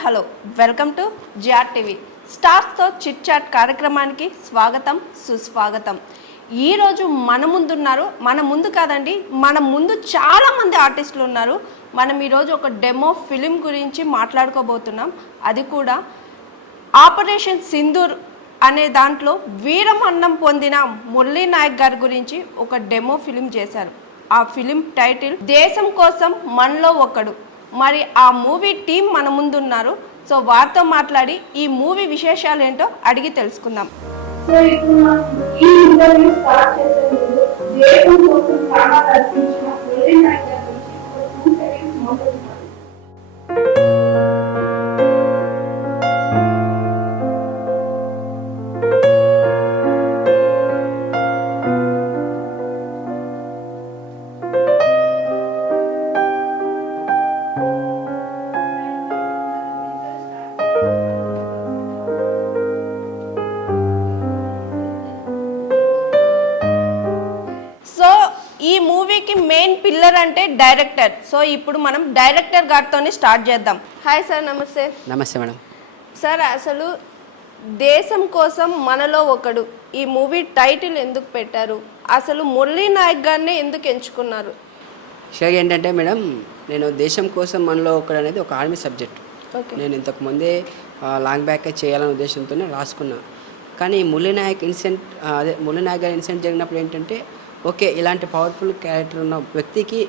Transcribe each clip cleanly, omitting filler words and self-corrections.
Hello welcome to GR TV. స్టార్స్తో chit chat కార్యక్రమానికి స్వాగతం సుస్వాగతం. ఈరోజు మన ముందు కాదండి, మన ముందు చాలామంది ఆర్టిస్టులు ఉన్నారు. మనం ఈరోజు ఒక డెమో ఫిలిం గురించి మాట్లాడుకోబోతున్నాం. అది కూడా ఆపరేషన్ సింధూర్ అనే దాంట్లో వీరమరణం పొందిన మురళీ నాయక్ గారి గురించి ఒక డెమో ఫిలిం చేశారు. ఆ ఫిలిం టైటిల్ దేశం కోసం మనలో ఒకడు. మరి ఆ మూవీ టీం మన ముందున్నారు. సో వారితో మాట్లాడి ఈ మూవీ విశేషాలు ఏంటో అడిగి తెలుసుకుందాం. ఈ మూవీకి మెయిన్ పిల్లర్ అంటే డైరెక్టర్. సో ఇప్పుడు మనం డైరెక్టర్ గారితో స్టార్ట్ చేద్దాం. హాయ్ సార్, నమస్తే. నమస్తే మేడం. సార్, అసలు దేశం కోసం మనలో ఒకడు ఈ మూవీ టైటిల్ ఎందుకు పెట్టారు? అసలు మురళీ నాయక్ గారిని ఎందుకు ఎంచుకున్నారు? షేర్ ఏంటంటే మేడం, నేను దేశం కోసం మనలో ఒకడు అనేది ఒక ఆర్మీ సబ్జెక్ట్. నేను ఇంతకు ముందే లాంగ్ బ్యాక్ చేయాలనే ఉద్దేశంతోనే రాసుకున్నా. కానీ మురళీ నాయక్ గారి ఇన్సిడెంట్ జరిగినప్పుడు ఏంటంటే, ఓకే, ఇలాంటి పవర్ఫుల్ క్యారెక్టర్ ఉన్న వ్యక్తికి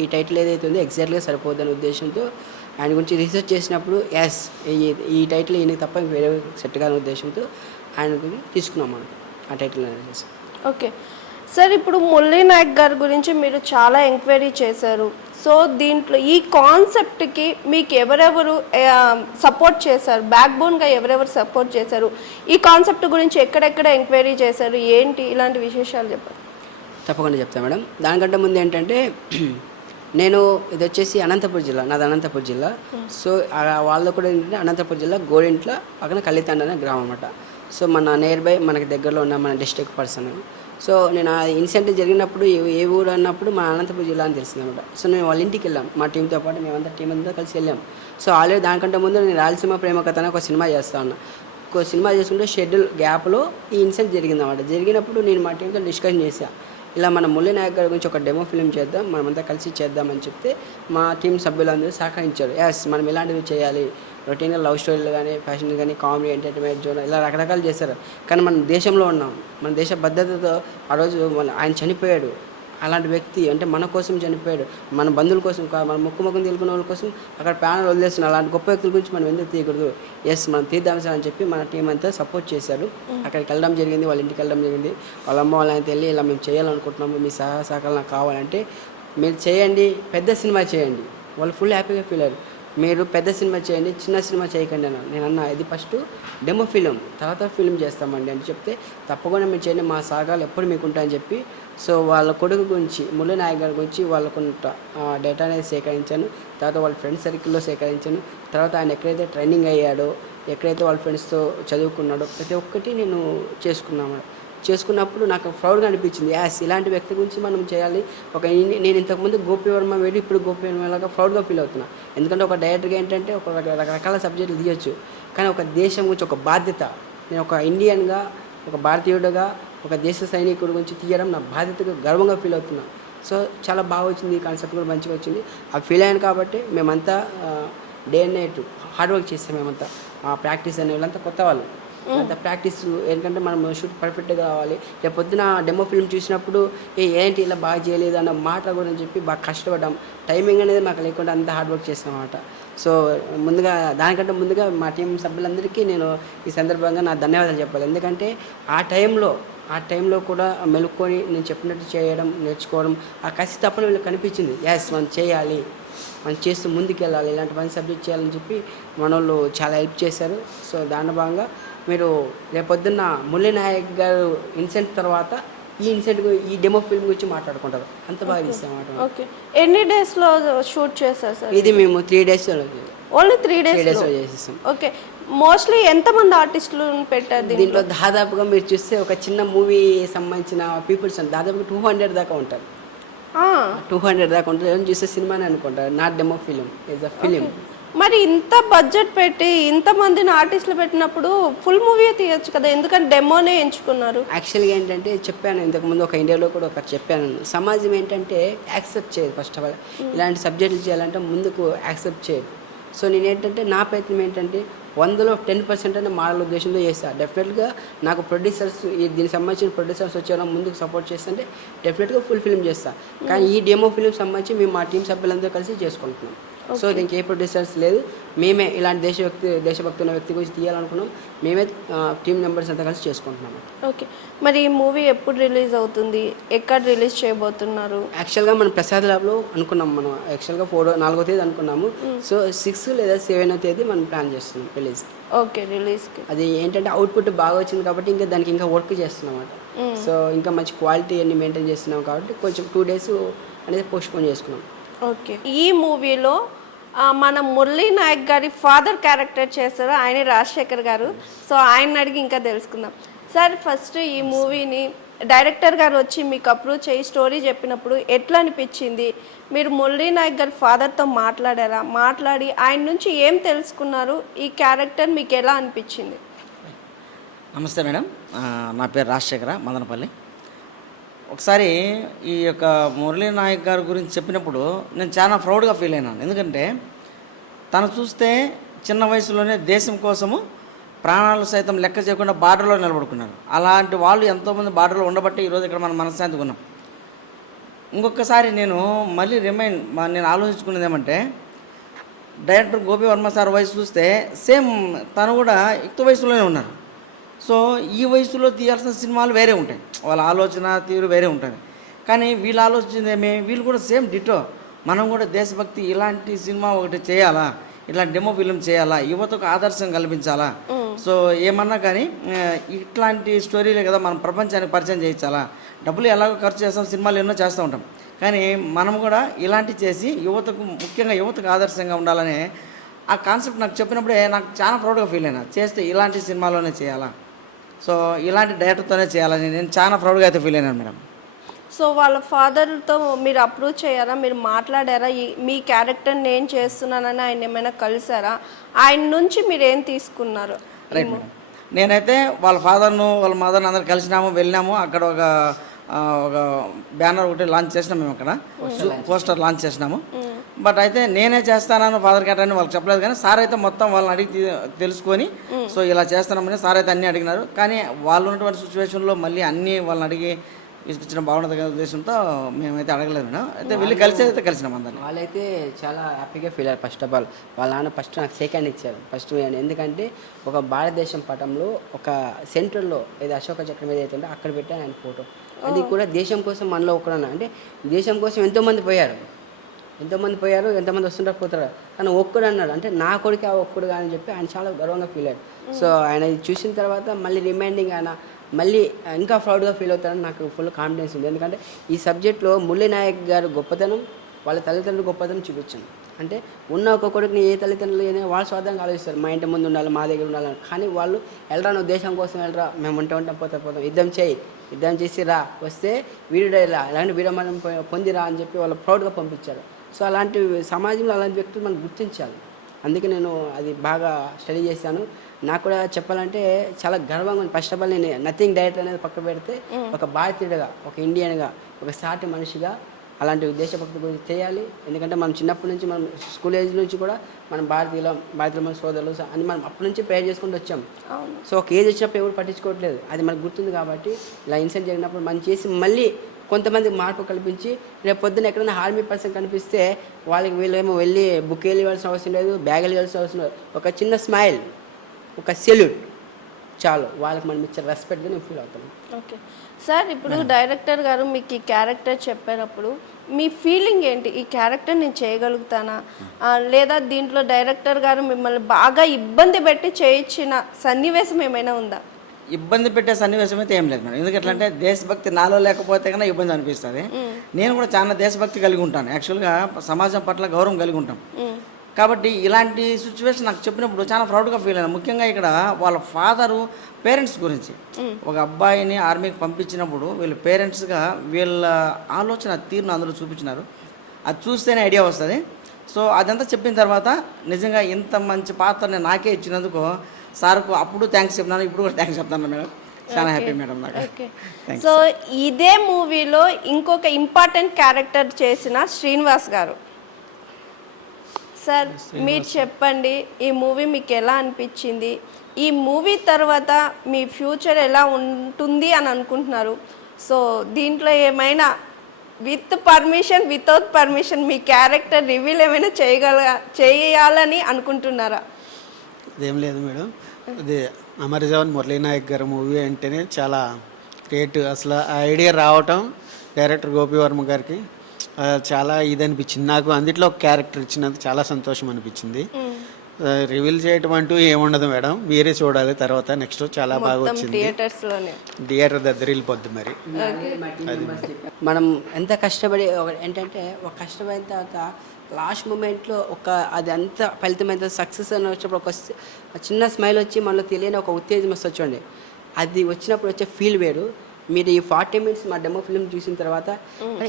ఈ టైటిల్ ఏదైతే ఉందో ఎగ్జాక్ట్గా సరిపోద్దనే ఉద్దేశంతో ఆయన గురించి రీసెర్చ్ చేసినప్పుడు ఈ టైటిల్ ఈయనకి తప్ప వేరే సెట్ కాని ఉద్దేశంతో ఆయన గురించి తీసుకున్నాం మనం ఆ టైటిల్ అనేది. ఓకే సార్, ఇప్పుడు మురళీ నాయక్ గారి గురించి మీరు చాలా ఎంక్వైరీ చేశారు. సో దీంట్లో ఈ కాన్సెప్ట్కి మీకు ఎవరెవరు సపోర్ట్ చేశారు? బ్యాక్ బోన్గా ఎవరెవరు సపోర్ట్ చేశారు? ఈ కాన్సెప్ట్ గురించి ఎక్కడెక్కడ ఎంక్వైరీ చేశారు? ఏంటి ఇలాంటి విశేషాలు చెప్పారు? తప్పకుండా చెప్తాను మేడం. దానికంటే ముందు ఏంటంటే, నేను ఇది వచ్చేసి అనంతపురం జిల్లా, నాది అనంతపురం జిల్లా. సో వాళ్ళ కూడా ఏంటంటే అనంతపురం జిల్లా గోడింట్ల పక్కన కల్లితండ అనే గ్రామం అన్నమాట. సో మన నియర్ బై మనకి దగ్గరలో ఉన్న మన డిస్ట్రిక్ట్ పర్సన్. సో నేను ఆ ఇన్సిడెంట్ జరిగినప్పుడు ఏ ఊరు అన్నప్పుడు మన అనంతపురం జిల్లా అని తెలిసింది అనమాట. సో నేను వాళ్ళ ఇంటికి వెళ్ళాం, మా టీంతో పాటు మేమంతా టీం అంతా కలిసి వెళ్ళాం. సో ఆల్రెడీ దానికంటే ముందు నేను రాయలసీమ ప్రేమ కథ అని ఒక సినిమా చేస్తా ఉన్నా. ఒక సినిమా చేసుకుంటే షెడ్యూల్ గ్యాప్లో ఈ ఇన్సిడెంట్ జరిగింది అన్నమాట. జరిగినప్పుడు నేను మా టీంతో డిస్కషన్ చేశాను, ఇలా మన మురళీ నాయక్ గారి గురించి ఒక డెమో ఫిలిం చేద్దాం, మనమంతా కలిసి చేద్దామని చెప్తే మా టీం సభ్యులందరూ సహకరించారు. మనం ఇలాంటివి చేయాలి, రొటీన్గా లవ్ స్టోరీలు కానీ, ఫ్యాషన్ కానీ, కామెడీ, ఎంటర్టైన్మెంట్ జోన్, ఇలా రకరకాలు చేశారు. కానీ మనం దేశంలో ఉన్నాం, మన దేశ భద్రతతో ఆ రోజు ఆయన చనిపోయాడు. అలాంటి వ్యక్తి అంటే మన కోసం చనిపోయాడు, మన బంధువుల కోసం, మన ముక్కు తెలుకున్న వాళ్ళ కోసం అక్కడ ప్యానల్ వదిలేస్తున్నాం. అలాంటి గొప్ప వ్యక్తుల గురించి మనం ఎందుకు తీయకూడదు? మనం తీద్దాం సార్ అని చెప్పి మన టీం అంతా సపోర్ట్ చేశారు. అక్కడికి వెళ్ళడం జరిగింది, వాళ్ళ ఇంటికి వెళ్ళడం జరిగింది. వాళ్ళ అమ్మ వాళ్ళని వెళ్ళి ఇలా మేము చేయాలనుకుంటున్నాము, మీ సహకారాలు నాకు కావాలంటే మీరు చేయండి, పెద్ద సినిమా చేయండి. వాళ్ళు ఫుల్ హ్యాపీగా ఫీల్ అయ్యారు. మీరు పెద్ద సినిమా చేయండి, చిన్న సినిమా చేయకండి అన్నాను. నేను అన్నా, ఇది ఫస్ట్ డెమో ఫిలిం, తర్వాత ఫిలిం చేస్తామండి అని చెప్తే, తప్పకుండా మీరు చేయండి, మా సహకారాలు ఎప్పుడు మీకు ఉంటాయని చెప్పి. సో వాళ్ళ కొడుకు గురించి, మురళీ నాయక్ గారి గురించి వాళ్ళకుంట డేటా అనేది సేకరించాను. తర్వాత వాళ్ళ ఫ్రెండ్స్ సర్కిల్లో సేకరించాను. తర్వాత ఆయన ఎక్కడైతే ట్రైనింగ్ అయ్యాడో, ఎక్కడైతే వాళ్ళ ఫ్రెండ్స్తో చదువుకున్నాడో ప్రతి ఒక్కటి నేను చేసుకున్నప్పుడు నాకు ప్రౌడ్గా అనిపించింది. ఇలాంటి వ్యక్తి గురించి మనం చేయాలి. నేను ఇంతకుముందు గోపివర్మ వేడి, ఇప్పుడు గోపివర్మలాగా ప్రౌడ్గా ఫీల్ అవుతున్నా. ఎందుకంటే ఒక డైరెక్టర్గా ఏంటంటే ఒక రకరకాల సబ్జెక్టులు తీయచ్చు, కానీ ఒక దేశం గురించి ఒక బాధ్యత, నేను ఒక ఇండియన్గా, ఒక భారతీయుడిగా, ఒక దేశ సైనికుడి గురించి తీయడం నా బాధ్యతగా గర్వంగా ఫీల్ అవుతున్నా. సో చాలా బాగా వచ్చింది, ఈ కాన్సెప్ట్ కూడా మంచిగా వచ్చింది. ఆ ఫీల్ అయ్యాను కాబట్టి మేమంతా day and night hard work చేస్తాం. మేమంతా ప్రాక్టీస్ అనే వాళ్ళంతా కొత్త వాళ్ళు, అంత ప్రాక్టీస్. ఎందుకంటే మనం షూట్ పర్ఫెక్ట్గా కావాలి. రేపు పొద్దున డెమో ఫిల్మ్ చూసినప్పుడు ఏంటి ఇలా బాగా చేయలేదు అన్న మాట కూడా అని చెప్పి బాగా కష్టపడ్డాం. టైమింగ్ అనేది మాకు లేకుండా అంత హార్డ్ వర్క్ చేస్తాం అన్నమాట. సో దానికంటే ముందుగా మా టీం సభ్యులందరికీ నేను ఈ సందర్భంగా నా ధన్యవాదాలు చెప్పాలి. ఎందుకంటే ఆ టైంలో కూడా మెలుక్కొని నేను చెప్పినట్టు చేయడం, నేర్చుకోవడం, ఆ కసి తప్పని వీళ్ళకి కనిపించింది. మనం చేయాలి, మనం చేస్తూ ముందుకెళ్ళాలి, ఇలాంటి మంచి సబ్జెక్ట్ చేయాలని చెప్పి మన వాళ్ళు చాలా హెల్ప్ చేశారు. సో దాని భాగంగా మీరు రేపొద్దున్న మురళీ నాయక్ గారు ఇన్సిడెంట్ తర్వాత ఈ డెమో ఫిల్మ్ గురించి మాట్లాడుకుంటారు. అంత బాగా తీస్తాం. ఓకే, ఎన్ని డేస్లో షూట్ చేస్తారు సార్? ఇది మేము 3 days, ఓన్లీ 3 days చేసేస్తాం. ఓకే, మోస్ట్లీ ఎంతమంది ఆర్టిస్టులు పెట్టారు దీంట్లో? దాదాపుగా మీరు చూస్తే ఒక చిన్న మూవీ సంబంధించిన పీపుల్స్ దాదాపుగా 200 దాకా ఉంటారు. 200 దాకా ఉంటుంది. ఎవరు చూస్తే సినిమాని అనుకుంటారు, not demo film, is a film. మరి ఇంత బడ్జెట్ పెట్టి ఇంతమందిని ఆర్టిస్టులు పెట్టినప్పుడు ఫుల్ మూవీ తీయొచ్చు కదా, ఎందుకంటే డెమోనే ఎంచుకున్నారు? యాక్చువల్గా ఏంటంటే చెప్పాను ఇంతకుముందు ఒక ఇండియాలో కూడా ఒకటి చెప్పాను, సమాజం ఏంటంటే యాక్సెప్ట్ చేయదు. ఫస్ట్ ఆఫ్ ఆల్ ఇలాంటి సబ్జెక్టులు చేయాలంటే ముందుకు యాక్సెప్ట్ చేయదు. సో నేను ఏంటంటే నా ప్రయత్నం ఏంటంటే 100లో 10% అనే మాడల ఉద్దేశంతో చేస్తాను. డెఫినెట్గా నాకు ప్రొడ్యూసర్స్ దీనికి సంబంధించిన ప్రొడ్యూసర్స్ వచ్చేలా ముందుకు సపోర్ట్ చేస్తుంటే డెఫినెట్గా ఫుల్ ఫిల్మ్ చేస్తాను. కానీ ఈ డెమో ఫిల్మ్ సంబంధించి మేము మా టీం సభ్యులందరూ కలిసి చేసుకుంటున్నాం. సో దీనికి ఏ ప్రొడ్యూసర్స్ లేదు, మేమే ఇలాంటి దేశభక్తి ఉన్న వ్యక్తి గురించి తీయాలనుకున్నాం, మేమే టీం మెంబర్స్ అంతా కలిసి చేసుకుంటున్నాము. ఓకే, మరి ఈ మూవీ ఎప్పుడు రిలీజ్ అవుతుంది, ఎక్కడ రిలీజ్ చేయబోతున్నారు? యాక్చువల్గా మనం ప్రసాద్ ల్యాబ్లో అనుకున్నాం. మనం యాక్చువల్గా 4వ తేదీ అనుకున్నాము. సో 6 లేదా 7వ తేదీ మనం ప్లాన్ చేస్తున్నాం రిలీజ్. ఓకే, రిలీజ్కి. అది ఏంటంటే అవుట్పుట్ బాగా వచ్చింది కాబట్టి ఇంకా దానికి ఇంకా వర్క్ చేస్తున్నాం అన్నమాట. సో ఇంకా మంచి క్వాలిటీ అన్ని మెయింటైన్ చేస్తున్నాం కాబట్టి కొంచెం 2 days అనేది పోస్ట్పోన్ చేసుకున్నాం. ఓకే, ఈ మూవీలో మన మురళీ నాయక్ గారి ఫాదర్ క్యారెక్టర్ చేస్తారు, ఆయన రాజశేఖర్ గారు. సో ఆయన అడిగి ఇంకా తెలుసుకుందాం. సార్, ఫస్ట్ ఈ మూవీని డైరెక్టర్ గారు వచ్చి మీకు అప్రూవ్ చేయి స్టోరీ చెప్పినప్పుడు ఎట్లా అనిపించింది? మీరు మురళీ నాయక్ గారి ఫాదర్తో మాట్లాడారా? మాట్లాడి ఆయన నుంచి ఏం తెలుసుకున్నారు? ఈ క్యారెక్టర్ మీకు ఎలా అనిపించింది? నమస్తే మేడం, నా పేరు రాజశేఖర, మదనపల్లి. ఒకసారి ఈ యొక్క మురళీ నాయక్ గారి గురించి చెప్పినప్పుడు నేను చాలా ప్రౌడ్గా ఫీల్ అయినాను. ఎందుకంటే తను చూస్తే చిన్న వయసులోనే దేశం కోసము ప్రాణాలు సైతం లెక్క చేయకుండా బార్డర్లో నిలబడుకున్నారు. అలాంటి వాళ్ళు ఎంతోమంది బార్డర్లో ఉండబట్టి ఈరోజు ఇక్కడ మనం మనశ్శాంతిగా ఉన్నాం. ఇంకొకసారి నేను మళ్ళీ నేను ఆలోచించుకున్నది ఏమంటే, డైరెక్టర్ గోపి వర్మ సార్ వయసు చూస్తే సేమ్ తను కూడా యుక్త వయసులోనే ఉన్నారు. సో ఈ వయసులో తీయాల్సిన సినిమాలు వేరే ఉంటాయి, వాళ్ళ ఆలోచన తీరు వేరే ఉంటుంది. కానీ వీళ్ళు ఆలోచించింది వీళ్ళు కూడా సేమ్ డిటో, మనం కూడా దేశభక్తి ఇలాంటి సినిమా ఒకటి చేయాలా, ఇలాంటి డెమో ఫిల్మ్ చేయాలా, యువతకు ఆదర్శం కల్పించాలా. సో ఏమన్నా కానీ ఇట్లాంటి స్టోరీలే కదా మనం ప్రపంచానికి పరిచయం చేయించాలా. డబ్బులు ఎలాగో ఖర్చు చేస్తాం, సినిమాలు ఎన్నో చేస్తూ ఉంటాం, కానీ మనం కూడా ఇలాంటివి చేసి యువతకు, ముఖ్యంగా యువతకు ఆదర్శంగా ఉండాలనే ఆ కాన్సెప్ట్ నాకు చెప్పినప్పుడే నాకు చాలా ప్రౌడ్గా ఫీల్ అయినా. చేస్తే ఇలాంటి సినిమాలోనే చేయాలా, సో ఇలాంటి డైరెక్టర్తోనే చేయాలని నేను చాలా ప్రౌడ్గా అయితే ఫీల్ అయినాను మేడం. సో వాళ్ళ ఫాదర్తో మీరు అప్రూవ్ చేయారా? మీరు మాట్లాడారా? మీ క్యారెక్టర్ నేను చేస్తున్నానని ఆయన ఏమైనా కలిసారా? ఆయన నుంచి మీరు ఏం తీసుకున్నారు? రైట్ మేడం, నేనైతే వాళ్ళ ఫాదర్ను వాళ్ళ మదర్ని అందరు కలిసినాము, వెళ్ళినాము. అక్కడ ఒక బ్యానర్ ఒకటి లాంచ్ చేసినాం, మేము అక్కడ పోస్టర్ లాంచ్ చేసినాము. బట్ అయితే నేనే చేస్తానని ఫాదర్ క్యారెక్టర్ అని వాళ్ళకి చెప్పలేదు, కానీ సార్ అయితే మొత్తం వాళ్ళని అడిగి తెలుసుకొని సో ఇలా చేస్తున్నామని సార్ అయితే అన్నీ అడిగినారు. కానీ వాళ్ళు ఉన్నటువంటి సిచ్యువేషన్లో మళ్ళీ అన్నీ వాళ్ళని అడిగి తీసుకొచ్చిన బాగుంటుంది ఉద్దేశంతో మేమైతే అడగలేదు మేడం. అయితే వెళ్ళి అయితే కలిసినాం అందరినీ. వాళ్ళైతే చాలా హ్యాపీగా ఫీల్ అయ్యారు. ఫస్ట్ ఆఫ్ ఆల్ వాళ్ళ నాన్న ఫస్ట్ నాకు సెకండ్ ఇచ్చారు ఫస్ట్. ఎందుకంటే ఒక భారతదేశం పటంలో ఒక సెంటర్లో ఏదో అశోక చక్రం మీద అయితే అక్కడ పెట్టాను ఆయన ఫోటో. అది కూడా దేశం కోసం మనలో ఒకడన్నా, అంటే దేశం కోసం ఎంతోమంది పోయారు, ఎంతమంది వస్తుంటారు పోతారు, కానీ ఒక్కడు అన్నాడు, అంటే నా కొడుకు ఆ ఒక్కడుగా అని చెప్పి ఆయన చాలా గర్వంగా ఫీల్ అయ్యాడు. సో ఆయన చూసిన తర్వాత మళ్ళీ రిమైండింగ్ ఆయన మళ్ళీ ఇంకా ప్రౌడ్గా ఫీల్ అవుతారని నాకు ఫుల్ కాన్ఫిడెన్స్ ఉంది. ఎందుకంటే ఈ సబ్జెక్ట్లో మురళీ నాయక్ గారు గొప్పతనం, వాళ్ళ తల్లిదండ్రులు గొప్పతనం చూపించాను. అంటే ఉన్న ఒక కొడుకుని ఏ తల్లిదండ్రులు అయినా వాళ్ళ స్వార్థంగా ఆలోచిస్తారు, మా ఇంటి ముందు ఉండాలి, మా దగ్గర ఉండాలని. కానీ వాళ్ళు వెళ్ళరా, నువ్వు దేశం కోసం వెళ్ళరా, మేము ఉంటాం పోతాం, యుద్ధం చేసి రా, వస్తే వీరుడే రా, ఇలాంటి వీరమరణం పొందిరా అని చెప్పి వాళ్ళు ప్రౌడ్గా పంపించారు. సో అలాంటి సమాజంలో అలాంటి వ్యక్తులు మనం గుర్తించాలి. అందుకే నేను అది బాగా స్టడీ చేశాను. నాకు కూడా చెప్పాలంటే చాలా గర్వంగా ఉంది. ఫస్ట్ ఆఫ్ ఆల్ నేను నథింగ్ డైరెక్టర్ అనేది పక్క పెడితే ఒక భారతీయుడిగా, ఒక ఇండియన్గా, ఒక సాటి మనిషిగా అలాంటి దేశభక్తి గురించి చేయాలి. ఎందుకంటే మనం చిన్నప్పటి నుంచి మనం స్కూల్ ఏజ్ నుంచి కూడా మనం భారతీయుల మన సోదరులు అని మనం అప్పటి నుంచి ప్రేయర్ చేసుకుంటూ వచ్చాం. సో ఒక ఏజ్ వచ్చినప్పుడు ఎవరు పట్టించుకోవట్లేదు, అది మనకు గుర్తుంది. కాబట్టి ఇలా ఇన్సిడెంట్ జరిగినప్పుడు మనం చేసి మళ్ళీ కొంతమంది మార్పు కల్పించి రేపు పొద్దున్న ఎక్కడైనా ఆర్మీ పర్సన్ కనిపిస్తే వాళ్ళకి వీళ్ళేమో వెళ్ళి బుక్ వెళ్ళివ్వాల్సిన అవసరం లేదు, బ్యాగ్ వెళ్ళాల్సిన అవసరం లేదు. ఒక చిన్న స్మైల్, ఒక సెల్యూట్ చాలు, వాళ్ళకి మనం ఇచ్చే రెస్పెక్ట్గా నేను ఫీల్ అవుతాను. ఓకే సార్, ఇప్పుడు డైరెక్టర్ గారు మీకు ఈ క్యారెక్టర్ చెప్పినప్పుడు మీ ఫీలింగ్ ఏంటి? ఈ క్యారెక్టర్ నేను చేయగలుగుతానా, లేదా దీంట్లో డైరెక్టర్ గారు మిమ్మల్ని బాగా ఇబ్బంది పెట్టి చేయించిన సన్నివేశం ఏమైనా ఉందా? ఇబ్బంది పెట్టే సన్నివేశం అయితే ఏం లేదు మేడం. ఎందుకంటే దేశభక్తి నాలో లేకపోతే కన్నా ఇబ్బంది అనిపిస్తుంది. నేను కూడా చాలా దేశభక్తి కలిగి ఉంటాను, యాక్చువల్గా సమాజం పట్ల గౌరవం కలిగి ఉంటాం. కాబట్టి ఇలాంటి సిచ్యువేషన్ నాకు చెప్పినప్పుడు చాలా ప్రౌడ్గా ఫీల్ అయ్యాను. ముఖ్యంగా ఇక్కడ వాళ్ళ ఫాదరు పేరెంట్స్ గురించి, ఒక అబ్బాయిని ఆర్మీకి పంపించినప్పుడు వీళ్ళ పేరెంట్స్గా వీళ్ళ ఆలోచన తీరును అందరూ చూపించినారు. అది చూస్తేనే ఐడియా వస్తుంది. సో అదంతా చెప్పిన తర్వాత నిజంగా ఇంత మంచి పాత్రని నాకే ఇచ్చినందుకు సార్కు అప్పుడు థ్యాంక్స్ చెప్తున్నాను, ఇప్పుడు కూడా థ్యాంక్స్ చెప్తాను మేడం. చాలా హ్యాపీ మేడం నాకు. ఓకే. సో ఇదే మూవీలో ఇంకొక ఇంపార్టెంట్ క్యారెక్టర్ చేసిన శ్రీనివాస్ గారు. సార్ మీరు చెప్పండి, ఈ మూవీ మీకు ఎలా అనిపించింది? ఈ మూవీ తర్వాత మీ ఫ్యూచర్ ఎలా ఉంటుంది అని అనుకుంటున్నారు? సో దీంట్లో ఏమైనా with permission, without permission me character reveal ఏమైనా చేయాలని అనుకుంటున్నారా? అదేం లేదు మేడం. అది అమర్ జవాన్ మురళీ నాయక్ గారి మూవీ అంటేనే చాలా గ్రేట్. అసలు ఆ ఐడియా రావటం డైరెక్టర్ గోపి వర్మ గారికి చాలా ఇది అనిపించింది. నాకు అందులో ఒక క్యారెక్టర్ ఇచ్చినందుకు చాలా సంతోషం అనిపించింది. రివీల్ చేయటం అంటూ ఏముండదు మేడం, మీరే చూడాలి తర్వాత. నెక్స్ట్ చాలా బాగా వచ్చింది, థియేటర్ దగ్గర వెళ్ళిపోద్ది. మరి మనం ఎంత కష్టపడి ఏంటంటే ఒక కష్టపడిన తర్వాత లాస్ట్ మూమెంట్లో అది అంత ఫలితమైన సక్సెస్ అని వచ్చినప్పుడు ఒక చిన్న స్మైల్ వచ్చి మనలో తెలియని ఒక ఉత్తేజం వస్తుంది చూడండి. అది వచ్చినప్పుడు వచ్చే ఫీల్ వేరు. మీరు ఈ 40 minutes మా డెమో ఫిల్మ్ చూసిన తర్వాత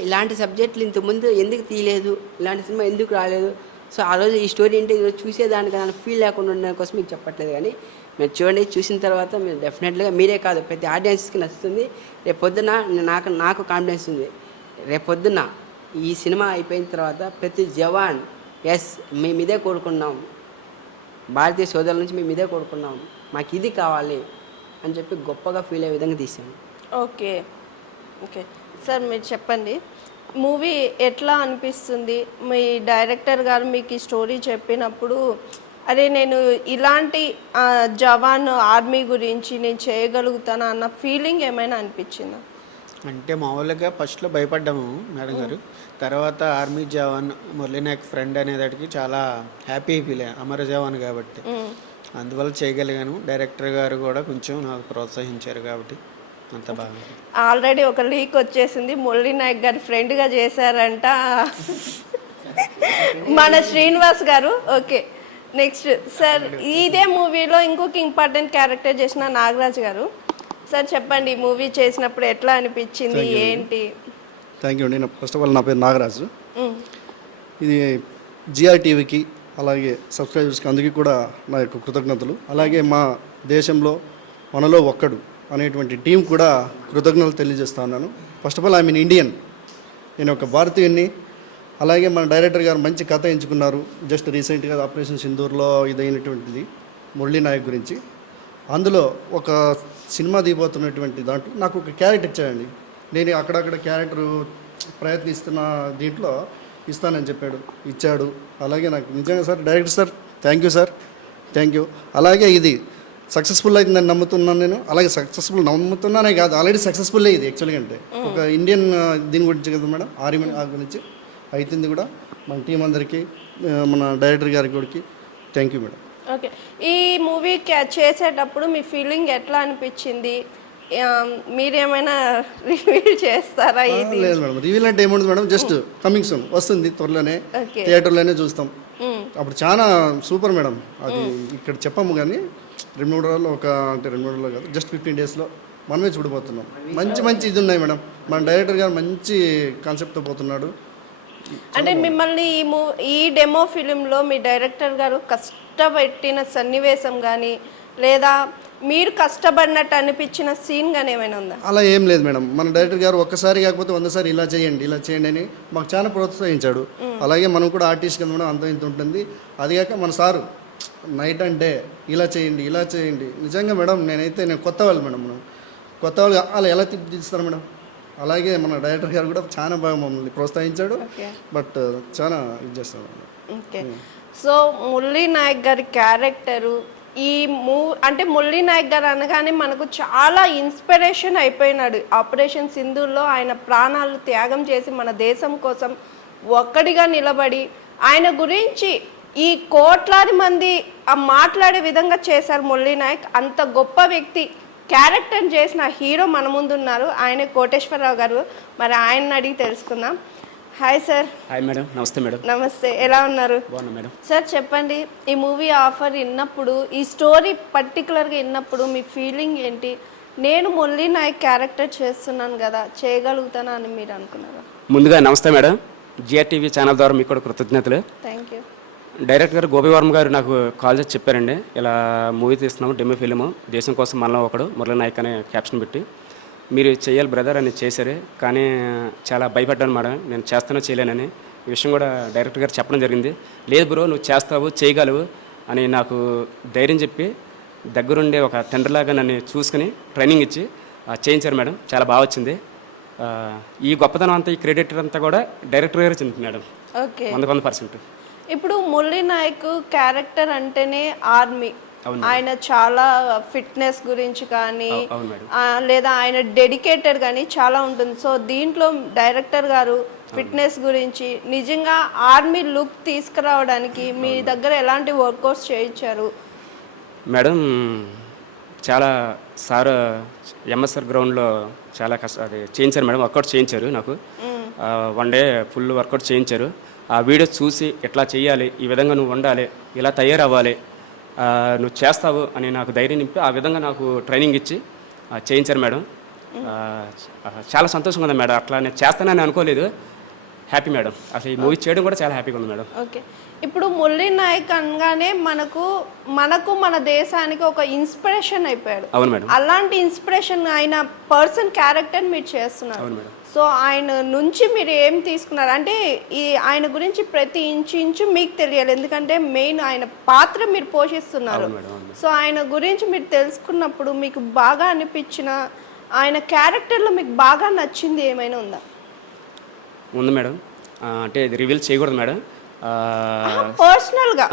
ఇలాంటి సబ్జెక్టులు ఇంతకుముందు ఎందుకు తీయలేదు, ఇలాంటి సినిమా ఎందుకు రాలేదు, సో ఆ రోజు ఈ స్టోరీ ఏంటి ఈరోజు చూసేదానికి దాని ఫీల్ లేకుండా ఉండడం కోసం మీకు చెప్పట్లేదు. కానీ మీరు చూడండి, చూసిన తర్వాత మీరు డెఫినెట్గా మీరే కాదు ప్రతి ఆడియన్స్కి నచ్చుతుంది. రేపు పొద్దున నాకు కాన్ఫిడెన్స్ ఉంది, రేపు పొద్దున్న ఈ సినిమా అయిపోయిన తర్వాత ప్రతి జవాన్ ఎస్ మేము ఇదే కోరుకున్నాం, భారతీయ సోదరుల నుంచి మేము ఇదే కోరుకున్నాం, మాకు ఇది కావాలి అని చెప్పి గొప్పగా ఫీల్ అయ్యే విధంగా తీసాము. ఓకే ఓకే సార్ మీరు చెప్పండి, మూవీ ఎట్లా అనిపిస్తుంది? మీ డైరెక్టర్ గారు మీకు ఈ స్టోరీ చెప్పినప్పుడు అరే నేను ఇలాంటి జవాన్ ఆర్మీ గురించి నేను చేయగలుగుతానా అన్న ఫీలింగ్ ఏమైనా అనిపించిందా? అంటే మామూలుగా ఫస్ట్లో భయపడ్డాము మేడం గారు. తర్వాత ఆర్మీ జవాన్ మురళీ నాయక్ ఫ్రెండ్ అనేదానికి చాలా హ్యాపీ ఫీల్ అయ్యాను, అమర జవాన్ కాబట్టి. అందువల్ల చేయగలిగాను. డైరెక్టర్ గారు కూడా కొంచెం నాకు ప్రోత్సహించారు కాబట్టి అంత బాగా. ఆల్రెడీ ఒక లీక్ వచ్చేసింది, మురళీ నాయక్ గారి ఫ్రెండ్గా చేశారంట మన శ్రీనివాస్ గారు. ఓకే నెక్స్ట్ సార్, ఇదే మూవీలో ఇంకొక ఇంపార్టెంట్ క్యారెక్టర్ చేసిన నాగరాజ్ గారు. సార్ చెప్పండి, ఈ మూవీ చేసినప్పుడు ఎట్లా అనిపించింది, ఏంటి? థ్యాంక్ యూ అండి. ఫస్ట్ ఆఫ్ ఆల్ నా పేరు నాగరాజు. ఇది జిఆర్ టీవీకి అలాగే సబ్స్క్రైబర్స్కి అందరికీ కూడా నా యొక్క కృతజ్ఞతలు. అలాగే మా దేశంలో మనలో ఒక్కడు అనేటువంటి టీం కూడా కృతజ్ఞతలు తెలియజేస్తా ఉన్నాను. First of all I mean Indian, నేను ఒక భారతీయుడిని. అలాగే మన డైరెక్టర్ గారు మంచి కథ ఎంచుకున్నారు. జస్ట్ రీసెంట్గా ఆపరేషన్ సింధూర్లో ఇదైనటువంటిది మురళీ నాయక్ గురించి. అందులో ఒక సినిమా దిగిపోతున్నటువంటి దాంట్లో నాకు ఒక క్యారెక్టర్ ఇచ్చాడండి. నేను అక్కడక్కడ క్యారెక్టర్ ప్రయత్నిస్తున్న దీంట్లో ఇస్తానని ఇచ్చాడు. అలాగే నాకు నిజంగా sir director sir thank you sir, thank you. అలాగే ఇది సక్సెస్ఫుల్ అవుతుందని నమ్ముతున్నాను నేను. అలాగే సక్సెస్ఫుల్ నమ్ముతున్నానే కాదు, ఆల్రెడీ సక్సెస్ఫుల్లే ఇది యాక్చువల్గా. అంటే ఒక ఇండియన్ దీని గురించి కదా మేడం, ఆర్మీ గురించి అవుతుంది కూడా. మన టీం అందరికీ, మన డైరెక్టర్ గారికి కూడా థ్యాంక్ యూ మేడం. ఓకే, ఈ మూవీ చేసేటప్పుడు మీ ఫీలింగ్ ఎట్లా అనిపించింది? మీరేమైనా రివీల్ చేస్తారా? ఇది లేదు మేడం, రివీల్ అంటే ఏముండదు మేడం, జస్ట్ కమింగ్ సూన్ వస్తుంది త్వరలోనే, థియేటర్లోనే చూస్తాం. అప్పుడు చాలా సూపర్ మేడం. అది ఇక్కడ చెప్పాము కానీ 2-3 రోజుల్లో అంటే 2-3 రోజుల్లో కాదు, జస్ట్ 15 daysలో మనమే చూడబోతున్నాం. మంచి ఇది ఉన్నాయి మేడం. మన డైరెక్టర్ గారు మంచి కాన్సెప్ట్తో పోతున్నాడు. అంటే మిమ్మల్ని ఈ డెమో ఫిలింలో మీ డైరెక్టర్ గారు కష్టపెట్టిన సన్నివేశం కానీ లేదా మీరు కష్టపడినట్టు అనిపించిన సీన్ కానీ ఏమైనా ఉందా? అలా ఏం లేదు మేడం. మన డైరెక్టర్ గారు ఒక్కసారి కాకపోతే 100 సార్లు ఇలా చేయండి అని మాకు చాలా ప్రోత్సహించాడు. అలాగే మనం కూడా ఆర్టిస్ట్ కింద కూడా అంత ఇంత ఉంటుంది. అది కాక మన సారు నైట్ అంటే ఇలా చేయండి. నిజంగా మేడం నేను కొత్త వాళ్ళు మేడం, మనం కొత్త వాళ్ళు అలా ఎలా తీస్తారు మేడం. అలాగే మన డైరెక్టర్ గారు కూడా చాలా బాగా మమ్మల్ని ప్రోత్సహించాడు. బట్ చాలా ఇది చేస్తాడు. ఓకే, సో మురళీ నాయక్ గారి క్యారెక్టరు ఈ అంటే మురళీ నాయక్ గారు అనగానే మనకు చాలా ఇన్స్పిరేషన్ అయిపోయినాడు. ఆపరేషన్ సింధూర్లో ఆయన ప్రాణాలు త్యాగం చేసి మన దేశం కోసం ఒక్కడిగా నిలబడి ఆయన గురించి ఈ కోట్లాది మంది మాట్లాడే విధంగా చేశారు మురళీ నాయక్. అంత గొప్ప వ్యక్తి క్యారెక్టర్ చేసిన హీరో మన ముందు ఉన్నారు, ఆయనే కోటేశ్వరరావు గారు. మరి ఆయన్ని అడిగి తెలుసుకుందాం. Hi sir. Hi madam. నమస్తే మేడం. నమస్తే, ఎలా ఉన్నారు? బాగున్నా మేడం. సార్ చెప్పండి, ఈ మూవీ ఆఫర్ విన్నప్పుడు, ఈ స్టోరీ పర్టికులర్గా విన్నప్పుడు మీ ఫీలింగ్ ఏంటి? నేను మురళీ నాయక్ క్యారెక్టర్ చేస్తున్నాను కదా, చేయగలుగుతానా అని మీరు అనుకున్నారా? ముందుగా నమస్తే మేడం. జిఆర్టీవీ ఛానల్ ద్వారా మీకు కూడా కృతజ్ఞతలు. Thank you. డైరెక్టర్ గారు గోపివర్మ గారు నాకు కాల్ చేసి చెప్పారండి, ఇలా మూవీ తీస్తున్నాము, డెమో ఫిలిము, దేశం కోసం మనలో ఒకడు మురళీ నాయక్ అనే క్యాప్షన్ పెట్టి మీరు చేయాలి బ్రదర్ అని చేశారు. కానీ చాలా భయపడ్డాను మేడం, నేను చేస్తానో చేయలేనని. ఈ విషయం కూడా డైరెక్టర్ గారు చెప్పడం జరిగింది. లేదు బ్రో నువ్వు చేస్తావు, చేయగలవు అని నాకు ధైర్యం చెప్పి దగ్గరుండే ఒక తండ్రిలాగా నన్ను చూసుకుని ట్రైనింగ్ ఇచ్చి చేయించారు మేడం. చాలా బాగా వచ్చింది. ఈ గొప్పతనం అంతా, ఈ క్రెడిట్ అంతా కూడా డైరెక్టర్ గారు చెందుతుంది మేడం, ఓకే 100%. ఇప్పుడు మురళీ నాయక్ క్యారెక్టర్ అంటేనే ఆర్మీ, ఆయన చాలా ఫిట్నెస్ గురించి కానీ అవును మేడం. లేదా ఆయన డెడికేటెడ్ కానీ చాలా ఉంటుంది. సో దీంట్లో డైరెక్టర్ గారు ఫిట్నెస్ గురించి నిజంగా ఆర్మీ లుక్ తీసుకురావడానికి మీ దగ్గర ఎలాంటి వర్కౌట్స్ చేయించారు మేడం? చాలా సార్ ఎంఎస్ఆర్ గ్రౌండ్లో చాలా అది చేయించారు మేడం, వర్కౌట్ చేయించారు నాకు. 1 డే ఫుల్ వర్కౌట్ చేయించారు. ఆ వీడియో చూసి ఎట్లా చేయాలి, ఈ విధంగా నువ్వు ఉండాలి, ఇలా తయారవ్వాలి, నువ్వు చేస్తావు అని నాకు ధైర్యం నింపి ఆ విధంగా నాకు ట్రైనింగ్ ఇచ్చి చేయించారు మేడం. చాలా సంతోషంగా ఉంది మేడం. అట్లా నేను చేస్తానని అనుకోలేదు. హ్యాపీ మేడం, అసలు ఈ మూవీ చేయడం కూడా చాలా హ్యాపీగా ఉంది మేడం. ఓకే. ఇప్పుడు మురళీ నాయక్ అనగానే మనకు మన దేశానికి ఒక ఇన్స్పిరేషన్ అయిపోయాడు. అవును మేడం. అలాంటి ఇన్స్పిరేషన్ ఆయన పర్సన్ క్యారెక్టర్ మీరు చేస్తున్నారు. అవును మేడం. సో ఆయన నుంచి మీరు ఏం తీసుకున్నారు అంటే ఈ ఆయన గురించి ప్రతి ఇంచు మీకు తెలియాలి, ఎందుకంటే మెయిన్ ఆయన పాత్ర మీరు పోషిస్తున్నారు. సో ఆయన గురించి మీరు తెలుసుకున్నప్పుడు మీకు బాగా అనిపించిన ఆయన క్యారెక్టర్లో మీకు బాగా నచ్చింది ఏమైనా ఉందా? ఉంది మేడం, అంటే ఇది రివీల్ చేయకూడదు మేడం. పర్సనల్గా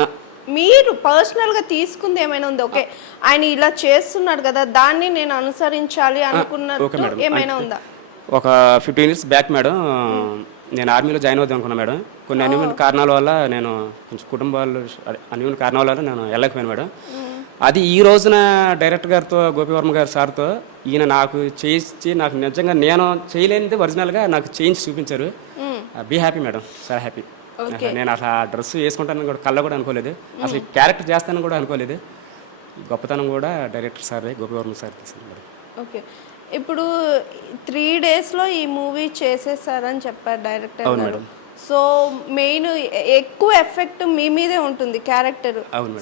మీరు పర్సనల్గా తీసుకుంది ఏమైనా ఉందా? ఓకే ఆయన ఇలా చేస్తున్నాడు కదా, దాన్ని నేను అనుసరించాలి అనుకున్నట్టు ఏమైనా ఉందా? ఒక 15 years బ్యాక్ మేడం, నేను ఆర్మీలో జాయిన్ అవుదాం అనుకున్నాను మేడం. కొన్ని అన్యూన్ కారణాల వల్ల నేను కొంచెం కుటుంబాలు అన్యూన్ కారణాల వల్ల నేను వెళ్ళకపోయాను మేడం. అది ఈ రోజున డైరెక్టర్ గారితో, గోపివర్మ గారి సార్తో ఈయన నాకు చేయించి, నాకు నిజంగా నేను చేయలేనిది ఒరిజినల్గా నాకు చేయించి చూపించారు. బీ హ్యాపీ మేడం, చాలా హ్యాపీ. నేను అసలు ఆ డ్రెస్ వేసుకుంటానని కూడా కళ్ళ కూడా అనుకోలేదు, అసలు ఈ క్యారెక్టర్ చేస్తానని కూడా అనుకోలేదు. గొప్పతనం కూడా డైరెక్టర్ సార్ గోపివర్మ సార్ తీసాను మేడం. ఓకే. ఇప్పుడు 3 daysలో ఈ మూవీ చేసేసారని చెప్పారు డైరెక్టర్ గారు. సో మెయిన్ ఎక్కువ ఎఫెక్ట్ మీ మీదే ఉంటుంది క్యారెక్టర్.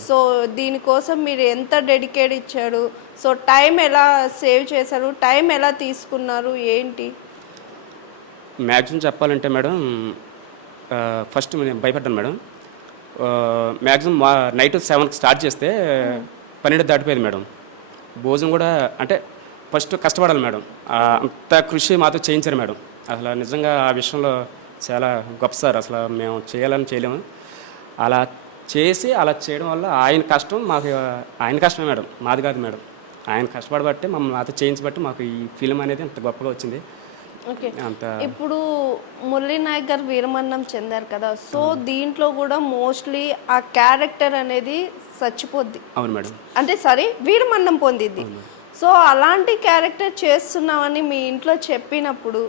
సో దీనికోసం మీరు ఎంత డెడికేట్ ఇచ్చారు, సో టైం ఎలా సేవ్ చేశారు, టైం ఎలా తీసుకున్నారు, ఏంటి? మ్యాక్సిమం చెప్పాలంటే మేడం, ఫస్ట్ నేను భయపడ్డాను మేడం. మ్యాక్సిమం నైట్ 7కి స్టార్ట్ చేస్తే 12 దాటిపోయేది మేడం. భోజనం కూడా అంటే ఫస్ట్ కష్టపడాలి మేడం, అంత కృషి మాతో చేయించారు మేడం. అసలు నిజంగా ఆ విషయంలో చాలా గొప్ప సార్. అసలు మేము చేయాలని చేయలేము, అలా చేసి అలా చేయడం వల్ల ఆయన కష్టం మాకు, ఆయన కష్టమే మేడం, మాది కాదు మేడం. ఆయన కష్టపడబట్టి మమ్మల్ని మాతో చేయించబట్టి మాకు ఈ ఫిలిం అనేది అంత గొప్పగా వచ్చింది. ఓకే. ఇప్పుడు మురళీ నాయక్ గారు వీరమరణం చెందారు కదా, సో దీంట్లో కూడా మోస్ట్లీ ఆ క్యారెక్టర్ అనేది చచ్చిపోద్ది. అవును మేడం. అంటే సారీ, వీరమరణం పొందిద్ది. సో అలాంటి క్యారెక్టర్ చేస్తున్నామని మీ ఇంట్లో చెప్పినప్పుడు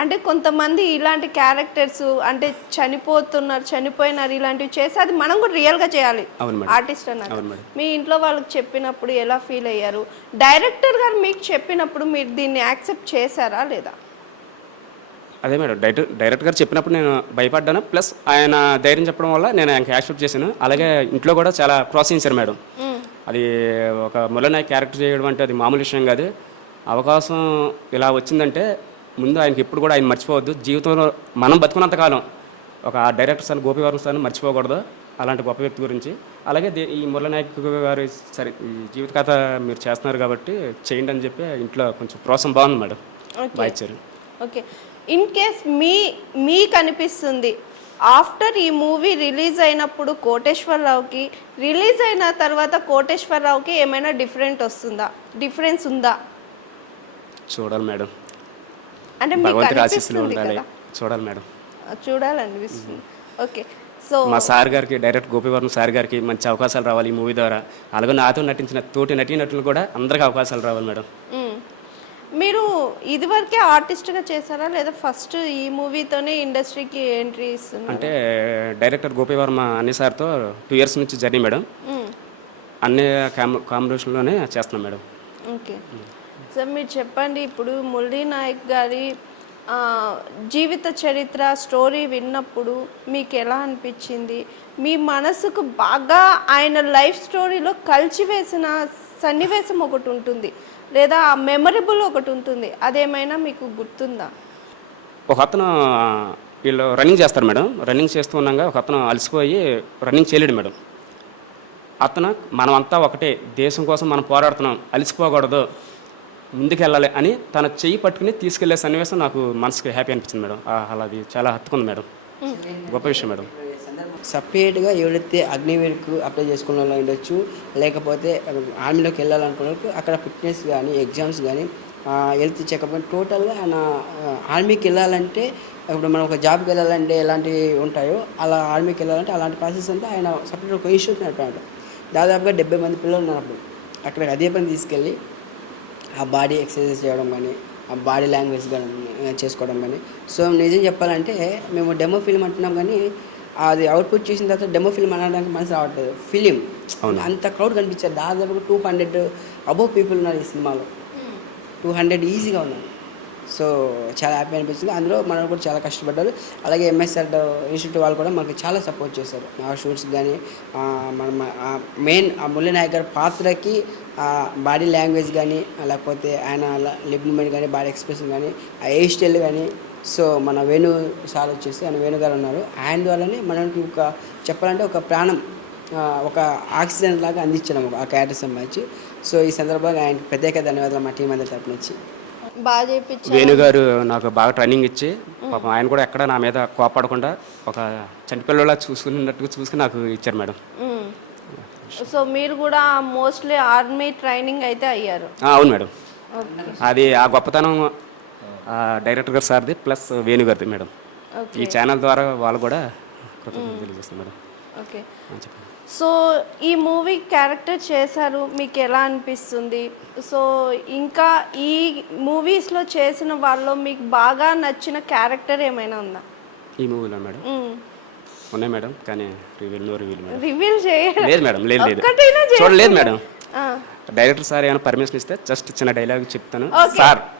అంటే కొంతమంది ఇలాంటి క్యారెక్టర్స్ అంటే చనిపోయినారు ఇలాంటివి చేసి అది మనం కూడా రియల్గా చేయాలి ఆర్టిస్ట్ అన్నారు. మీ ఇంట్లో వాళ్ళకి చెప్పినప్పుడు ఎలా ఫీల్ అయ్యారు? డైరెక్టర్ గారు మీకు చెప్పినప్పుడు మీరు దీన్ని యాక్సెప్ట్ చేశారా లేదా? అదే మేడం, డైరెక్టర్ గారు చెప్పినప్పుడు నేను భయపడ్డాను, ప్లస్ ఆయన ధైర్యం చెప్పడం వల్ల నేను ఆయనకి యాక్సెప్ట్ చేశాను. అలాగే ఇంట్లో కూడా చాలా ప్రోత్సహించారు మేడం. అది ఒక మురళీ నాయక్ క్యారెక్టర్ చేయడం అంటే అది మామూలు విషయం కాదు. అవకాశం ఇలా వచ్చిందంటే ముందు ఆయనకి ఎప్పుడు కూడా ఆయన మర్చిపోవద్దు. జీవితంలో మనం బతుకున్నంతకాలం ఒక డైరెక్టర్ సార్ గోపివర్మ సార్ని మర్చిపోకూడదు, అలాంటి గొప్ప వ్యక్తి గురించి. అలాగే ఈ మురళీ నాయక్ గారి సరే ఈ జీవిత కథ మీరు చేస్తున్నారు కాబట్టి చేయండి అని చెప్పి ఇంట్లో కొంచెం ప్రోత్సాహం బాగుంది మేడం, బాగా ఇచ్చారు. ఓకే. ఇన్ కేస్ మీకు అనిపిస్తుంది ఆఫ్టర్ ఈ మూవీ రిలీజ్ అయినప్పుడు కోటేశ్వరరావుకి, రిలీజ్ అయిన తర్వాత కోటేశ్వరరావుకి ఏమైనా డిఫరెన్స్ ఉందా? చూడాలి మేడం, అంటే మీకు అనిపిస్తుంది కదా, చూడాలి మేడం, చూడాలనిపిస్తుంది. ఓకే. సో మా సార్ గారికి, డైరెక్టర్ గోపివర్మ సార్ గారికి మంచి అవకాశాలు రావాలి ఈ మూవీ ద్వారా. అలాగే నాతో నటించిన తోటి నటీనటులు కూడా అందరికీ అవకాశాలు రావాలి మేడం. మీరు ఇదివరకే ఆర్టిస్ట్గా చేశారా లేదా ఫస్ట్ ఈ మూవీతోనే ఇండస్ట్రీకి ఎంట్రీ ఇస్తున్నారు? అంటే డైరెక్టర్ గోపివర్మ అన్ని సార్తో 2 years నుంచి జర్నీ మేడం, అన్ని కాంబినేషన్లోనే చేస్తున్నాం మేడం. ఓకే. సార్ మీరు చెప్పండి, ఇప్పుడు మురళీ నాయక్ గారి ఆ, జీవిత చరిత్ర స్టోరీ విన్నప్పుడు మీకు ఎలా అనిపించింది? మీ మనసుకు బాగా ఆయన లైఫ్ స్టోరీలో కలిచివేసిన సన్నివేశం ఒకటి ఉంటుంది, లేదా మెమరబుల్ ఒకటి ఉంటుంది, అదేమైనా మీకు గుర్తుందా? ఒక అతను వీళ్ళు రన్నింగ్ చేస్తారు మేడం. రన్నింగ్ చేస్తూ ఉన్నాగా ఒక అతను అలసిపోయి రన్నింగ్ చేయలేడు మేడం. అతను మనమంతా ఒకటే, దేశం కోసం మనం పోరాడుతున్నాం, అలసిపోకూడదు, ముందుకు వెళ్ళాలి అని తన చెయ్యి పట్టుకుని తీసుకెళ్లే సన్నివేశం నాకు మనసుకి హ్యాపీ అనిపించింది మేడం. అలా అది చాలా హత్తుకుంది మేడం. గొప్ప విషయం మేడం. సపరేట్గా ఎవరైతే అగ్నివీర్కు అప్లై చేసుకున్న వాళ్ళు ఉండొచ్చు, లేకపోతే ఆర్మీలోకి వెళ్ళాలనుకున్న వాళ్ళకు అక్కడ ఫిట్నెస్ కానీ ఎగ్జామ్స్ కానీ హెల్త్ చెకప్ కానీ టోటల్గా ఆయన ఆర్మీకి వెళ్ళాలంటే, ఇప్పుడు మనం ఒక జాబ్కి వెళ్ళాలంటే ఎలాంటివి ఉంటాయో అలా ఆర్మీకి వెళ్ళాలంటే అలాంటి ప్రాసెస్ అంతా ఆయన సపరేట్ ఒక ఇన్స్టిట్యూట్ నడిపాడు. దాదాపుగా 70 మంది పిల్లలు ఉన్నప్పుడు అక్కడికి అదే పని తీసుకెళ్ళి ఆ బాడీ ఎక్సర్సైజ్ చేయడం కానీ, ఆ బాడీ లాంగ్వేజ్ కానీ చేసుకోవడం కానీ. సో నిజం చెప్పాలంటే మేము డెమో ఫిల్మ్ అంటున్నాం కానీ అది అవుట్పుట్ చేసిన తర్వాత డెమో ఫిల్మ్ అనడానికి మనసు రావట్లేదు. ఫిలిం అంత క్రౌడ్ కనిపించారు. దాదాపు 200 అబోవ్ పీపుల్ ఉన్నారు ఈ సినిమాలో. 200 ఈజీగా ఉన్నారు. సో చాలా హ్యాపీ అనిపించింది. అందులో మనం కూడా చాలా కష్టపడ్డారు. అలాగే ఎంఎస్ఆర్ ఇన్స్టిట్యూట్ వాళ్ళు కూడా మనకి చాలా సపోర్ట్ చేశారు. ఆ షూట్స్ కానీ మనం మెయిన్ ఆ మురళీనాయక్ గారి పాత్రకి బాడీ లాంగ్వేజ్ కానీ, లేకపోతే ఆయన లిప్ మూమెంట్ కానీ, బాడీ ఎక్స్ప్రెషన్ కానీ, ఆ హెయిర్ స్టైల్ కానీ. సో మన వేణు సార్ వచ్చేసి ఆయన వేణు గారు ఉన్నారు. ఆయన ద్వారానే మనకి ఒక చెప్పాలంటే ఒక ప్రాణం, ఒక ఆక్సిజన్ లాగా అందించడం ఆ క్యారెక్టర్ సంబంధించి. సో ఈ సందర్భంగా ఆయనకి ప్రత్యేక ధన్యవాదాలు మా టీం అందరి తరపు నుంచి. బాగా చేయించారు. వేణుగారు నాకు బాగా ట్రైనింగ్ ఇచ్చి పాపం ఆయన కూడా ఎక్కడ నా మీద కోపడకుండా ఒక చంటిపిల్లలా చూసుకుని నాకు ఇచ్చారు మేడం. సో మీరు కూడా మోస్ట్లీ ఆర్మీ ట్రైనింగ్ అయితే అయ్యారు. అవును మేడం. అది ఆ గొప్పతనం డైరెక్టర్ గారు సార్ది ప్లస్ వేణుగారిది మేడం. ఈ ఛానల్ ద్వారా వాళ్ళు కూడా కృతజ్ఞతలు తెలియజేస్తారు మేడం. ఓకే, చెప్పండి. సో ఈ మూవీ క్యారెక్టర్ చేశారు, మీకు ఎలా అనిపిస్తుంది? సో ఇంకా ఈ మూవీస్లో చేసిన వాళ్ళలో మీకు బాగా నచ్చిన క్యారెక్టర్ ఏమైనా ఉందా ఈ మూవీలో మేడం? ఉన్నాయి మేడం, కానీ నో రివీల్ మేడం. రివీల్ చేయాలి లేదు మేడం, లేదు లేదు ఒక్కటైనా చూడలేదు మేడం. డైరెక్టర్ సార్ ఏమైనా పర్మిషన్ ఇస్తే జస్ట్ చిన్న డైలాగ్ చెప్తాను.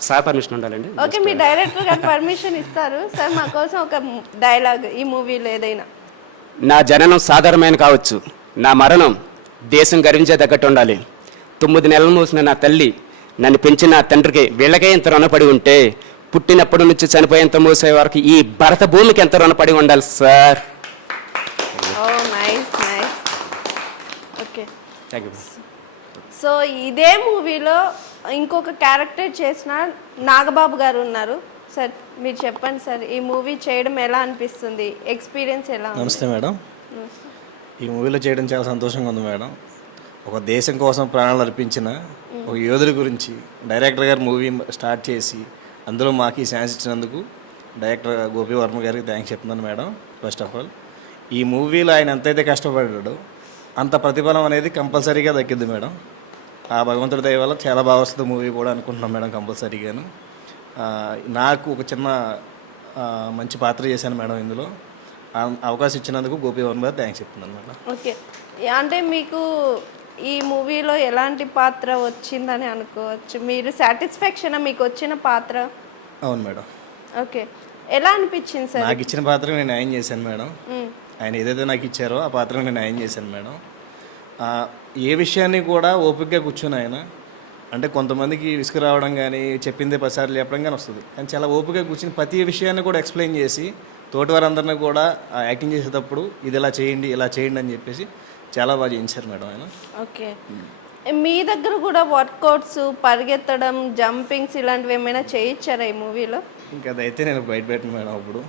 సార్ పర్మిషన్ ఉండాలండి. ఓకే, మీ డైరెక్టర్ గారు పర్మిషన్ ఇస్తారు సార్ మా కోసం ఒక డైలాగ్ ఈ మూవీలో ఏదైనా. నా జననం సాధారణమైన కావచ్చు, నా మరణం దేశం గర్వించే తగ్గట్టు ఉండాలి. 9 నెలలు మోసిన నా తల్లి, నన్ను పెంచిన నా తండ్రికి వీళ్ళకే ఎంత రుణపడి ఉంటే, పుట్టినప్పటి నుంచి చనిపోయేంత మోసే వరకు ఈ భరత భూమికి ఎంత రుణపడి ఉండాలి sir. Oh nice nice. Okay, thank you. So ఇదే మూవీలో ఇంకొక క్యారెక్టర్ చేసిన నాగబాబు గారు ఉన్నారు. సార్ మీరు చెప్పండి సార్, ఈ మూవీ చేయడం ఎలా అనిపిస్తుంది, ఎక్స్పీరియన్స్ ఎలా ఉంది? నమస్తే మేడం. ఈ మూవీలో చేయడం చాలా సంతోషంగా ఉంది మేడం. ఒక దేశం కోసం ప్రాణాలు అర్పించిన ఒక యోధుడి గురించి డైరెక్టర్ గారు మూవీ స్టార్ట్ చేసి అందులో మాకు ఈ ఛాన్స్ ఇచ్చినందుకు డైరెక్టర్ గోపి వర్మ గారికి థ్యాంక్స్ చెప్తున్నాను మేడం. ఫస్ట్ ఆఫ్ ఆల్ ఈ మూవీలో ఆయన ఎంతైతే కష్టపడ్డాడో అంత ప్రతిఫలం అనేది కంపల్సరీగా దక్కింది మేడం. ఆ భగవంతుడి దయ వల్ల చాలా బాగా వస్తుంది మూవీ కూడా అనుకుంటున్నాం మేడం కంపల్సరీగాను. నాకు ఒక చిన్న మంచి పాత్ర చేశాను మేడం. ఇందులో అవకాశం ఇచ్చినందుకు గోపి వర్మ గారు థ్యాంక్స్ చెప్తున్నాను మేడం. ఓకే, అంటే మీకు ఈ మూవీలో ఎలాంటి పాత్ర వచ్చిందని అనుకోవచ్చు? మీరు సాటిస్ఫాక్షన్ మీకు వచ్చిన పాత్ర? అవును మేడం. ఓకే, ఎలా అనిపించింది సార్? నాకు ఇచ్చిన పాత్రకు నేను న్యాయం చేశాను మేడం. ఆయన ఏదైతే నాకు ఇచ్చారో ఆ పాత్రకు నేను న్యాయం చేశాను మేడం. ఏ విషయాన్ని కూడా ఓపికగా కూర్చొని ఆయన, అంటే కొంతమందికి విసుగు రావడం కానీ చెప్పిందే 10 సార్లు చెప్పడం కానీ వస్తుంది, కానీ చాలా ఓపికగా కూర్చొని ప్రతి విషయాన్ని కూడా ఎక్స్ప్లెయిన్ చేసి తోటి వారందరినీ కూడా యాక్టింగ్ చేసేటప్పుడు ఇది ఇలా చేయండి ఇలా చేయండి అని చెప్పేసి చాలా బాగా చేయించారు మేడం ఆయన. ఓకే, మీ దగ్గర కూడా వర్కౌట్స్, పరిగెత్తడం, జంపింగ్స్ ఇలాంటివి ఏమైనా చేయించారా ఈ మూవీలో? ఇంకా అదైతే నేను బయట పెట్టను మేడం అప్పుడు.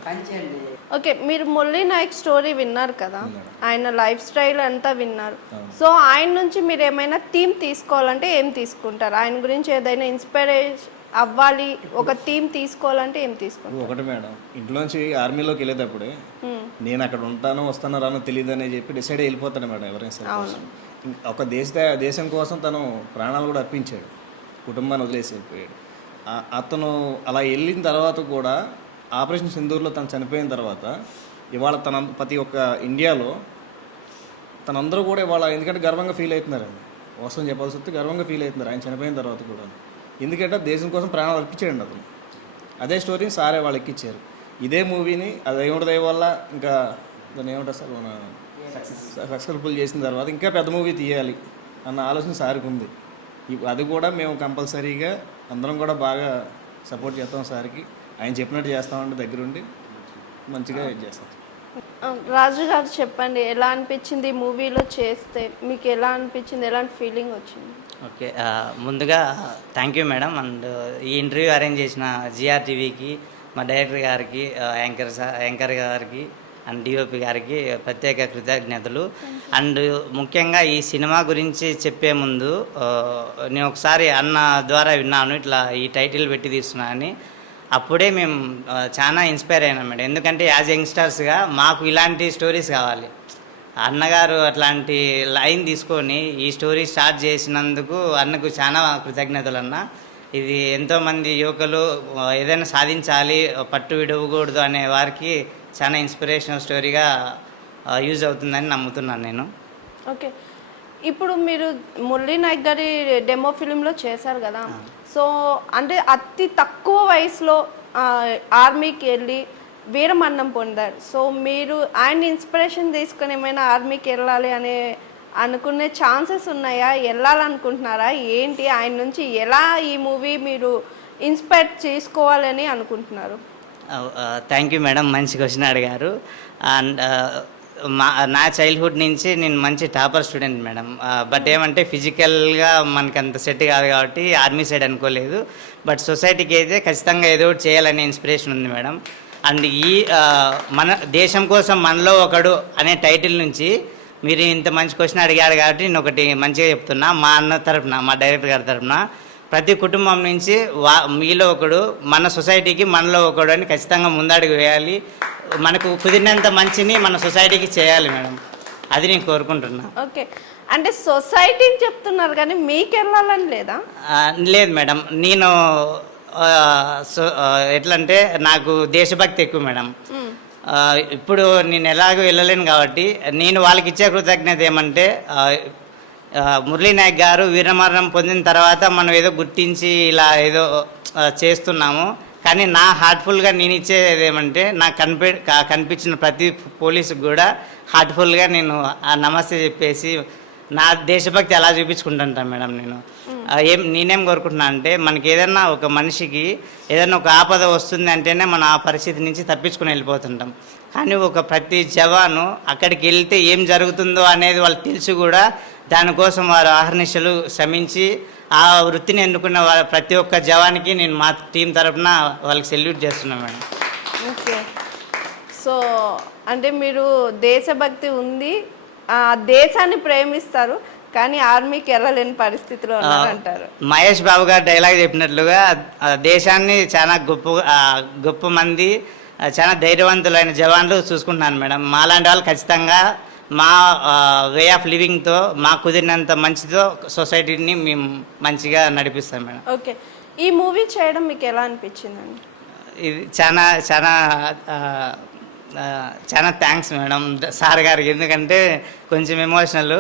ఓకే, మీరు మురళీ నాయక్ స్టోరీ విన్నారు కదా, ఆయన లైఫ్ స్టైల్ అంతా విన్నారు. సో ఆయన నుంచి మీరు ఏమైనా థీమ్ తీసుకోవాలంటే ఏం తీసుకుంటారు? ఆయన గురించి ఏదైనా ఇన్స్పిరేషన్ అవ్వాలి, ఒక థీమ్ తీసుకోవాలంటే ఏం తీసుకుంటారు? ఒకటి మేడం, ఇంట్లోంచి ఆర్మీలోకి వెళ్ళేటప్పుడే నేను అక్కడ ఉంటానో వస్తానో రానో తెలియదు అని చెప్పి డిసైడ్ వెళ్ళిపోతాను మేడం ఎవరైనా సరే. ఒక దేశం కోసం తను ప్రాణాలు కూడా అర్పించాడు, కుటుంబాన్ని వదిలేసి వెళ్ళిపోయాడు. అతను అలా వెళ్ళిన తర్వాత కూడా ఆపరేషన్ సింధూర్లో తను చనిపోయిన తర్వాత ఇవాళ ప్రతి ఒక్క ఇండియాలో తనందరూ కూడా ఇవాళ ఎందుకంటే గర్వంగా ఫీల్ అవుతున్నారండి. వాస్తవం చెప్పాల్సి వస్తే గర్వంగా ఫీల్ అవుతున్నారు ఆయన చనిపోయిన తర్వాత కూడా. ఎందుకంటే దేశం కోసం ప్రాణాలు అర్పించాడండి అతను. అదే స్టోరీని సారే వాళ్ళకి ఇచ్చారు. ఇదే మూవీని అది ఏముంటుంది వల్ల ఇంకా దాన్ని ఏమంటారు సార్ మన సక్సెస్ఫుల్ చేసిన తర్వాత ఇంకా పెద్ద మూవీ తీయాలి అన్న ఆలోచన సార్కి ఉంది. అది కూడా మేము కంపల్సరీగా అందరం కూడా బాగా సపోర్ట్ చేస్తాం సార్కి. ఆయన చెప్పినట్టు చేస్తామంటే దగ్గరుండి మంచిగా ఇది చేస్తాం. రాజు గారు చెప్పండి, ఎలా అనిపించింది ఈ మూవీలో చేస్తే? మీకు ఎలా అనిపించింది, ఎలాంటి ఫీలింగ్ వచ్చింది? ఓకే, ముందుగా థ్యాంక్ యూ మేడం. అండ్ ఈ ఇంటర్వ్యూ అరేంజ్ చేసిన జిఆర్ టీవీకి, మా డైరెక్టర్ గారికి, యాంకర్ గారికి అండ్ డిఓపి గారికి ప్రత్యేక కృతజ్ఞతలు. అండ్ ముఖ్యంగా ఈ సినిమా గురించి చెప్పే ముందు నేను ఒకసారి అన్న ద్వారా విన్నాను ఇట్లా ఈ టైటిల్ పెట్టి తీస్తున్నా అని. అప్పుడే మేము చాలా ఇన్స్పైర్ అయినాం మేడం. ఎందుకంటే యాజ్ యంగ్స్టర్స్గా మాకు ఇలాంటి స్టోరీస్ కావాలి. అన్నగారు అట్లాంటి లైన్ తీసుకొని ఈ స్టోరీ స్టార్ట్ చేసినందుకు అన్నకు చాలా కృతజ్ఞతలు అన్న. ఇది ఎంతోమంది యువకులు ఏదైనా సాధించాలి, పట్టు విడవకూడదు అనే వారికి చాలా ఇన్స్పిరేషనల్ స్టోరీగా యూజ్ అవుతుందని నమ్ముతున్నాను నేను. ఓకే, ఇప్పుడు మీరు మురళీ నాయక్ గారి డెమో ఫిలింలో చేశారు కదా, సో అంటే అతి తక్కువ వయసులో ఆర్మీకి వెళ్ళి వీరమరణం పొందారు. సో మీరు ఆయన ఇన్స్పిరేషన్ తీసుకొని ఏమైనా ఆర్మీకి వెళ్ళాలి అనే అనుకునే ఛాన్సెస్ ఉన్నాయా? వెళ్ళాలనుకుంటున్నారా? ఏంటి ఆయన నుంచి ఎలా ఈ మూవీ మీరు ఇన్స్పైర్ చేసుకోవాలని అనుకుంటున్నారు? థ్యాంక్ యూ మేడం, మంచి క్వశ్చన్ అడిగారు. అండ్ నా చైల్డ్హుడ్ నుంచి నేను మంచి టాపర్ స్టూడెంట్ మేడం. బట్ ఏమంటే ఫిజికల్గా మనకి అంత సెట్ కాదు కాబట్టి ఆర్మీ సైడ్ అనుకోలేదు. బట్ సొసైటీకి అయితే ఖచ్చితంగా ఏదో ఒకటి చేయాలనే ఇన్స్పిరేషన్ ఉంది మేడం. అండ్ ఈ మన దేశం కోసం మనలో ఒకడు అనే టైటిల్ నుంచి మీరు ఇంత మంచి క్వశ్చన్ అడిగారు కాబట్టి నేను ఒకటి మంచిగా చెప్తున్నా. మా అన్న తరపున, మా డైరెక్టర్ గారి తరపున ప్రతి కుటుంబం నుంచి మీలో ఒకడు, మన సొసైటీకి మనలో ఒకడు అని ఖచ్చితంగా ముందడుగు వేయాలి. మనకు కుదిరినంత మంచిని మన సొసైటీకి చేయాలి మేడం. అది నేను కోరుకుంటున్నా. ఓకే, అంటే సొసైటీకి చెప్తున్నారు కానీ మీకు వెళ్ళాలని లేదా? లేదు మేడం, నేను ఎట్లంటే నాకు దేశభక్తి ఎక్కువ మేడం. ఇప్పుడు నేను ఎలాగో వెళ్ళలేను కాబట్టి నేను వాళ్ళకి ఇచ్చే కృతజ్ఞత ఏమంటే, మురళీ నాయక్ గారు వీరమరణం పొందిన తర్వాత మనం ఏదో గుర్తించి ఇలా ఏదో చేస్తున్నాము. కానీ నా హార్ట్ఫుల్గా నేను ఇచ్చేది ఏమంటే, నాకు కనిపించిన ప్రతి పోలీసుకు కూడా హార్ట్ఫుల్గా నేను నమస్తే చెప్పేసి నా దేశభక్తి అలా చూపించుకుంటుంటాను మేడం. నేనేం కోరుకుంటున్నా అంటే, మనకి ఏదైనా ఒక మనిషికి ఏదైనా ఒక ఆపద వస్తుంది అంటేనే మనం ఆ పరిస్థితి నుంచి తప్పించుకుని వెళ్ళిపోతుంటాం. కానీ ప్రతి జవాను అక్కడికి వెళ్తే ఏం జరుగుతుందో అనేది వాళ్ళు తెలిసి కూడా దానికోసం వారు అహర్నిశలు శ్రమించి ఆ వృత్తిని ఎన్నుకున్న ప్రతి ఒక్క జవానికి నేను మా టీం తరఫున వాళ్ళకి సెల్యూట్ చేస్తున్నాను మేడం. ఓకే, సో అంటే మీరు దేశభక్తి ఉంది, దేశాన్ని ప్రేమిస్తారు, కానీ ఆర్మీకి వెళ్ళలేని పరిస్థితిలో ఉన్నారంటారు. మహేష్ బాబు గారు డైలాగ్ చెప్పినట్లుగా దేశాన్ని చాలా గొప్ప మంది, చాలా ధైర్యవంతులైన జవాన్లు చూసుకుంటున్నాను మేడం. మాలాంటి వాళ్ళు ఖచ్చితంగా మా వే ఆఫ్ లివింగ్తో, మా కుదిరినంత మంచితో సొసైటీని మేము మంచిగా నడిపిస్తాం మేడం. ఓకే, ఈ మూవీ చేయడం మీకు ఎలా అనిపించిందండి? ఇది చాలా చాలా చాలా థ్యాంక్స్ మేడం సార్ గారికి. ఎందుకంటే కొంచెం ఎమోషనల్.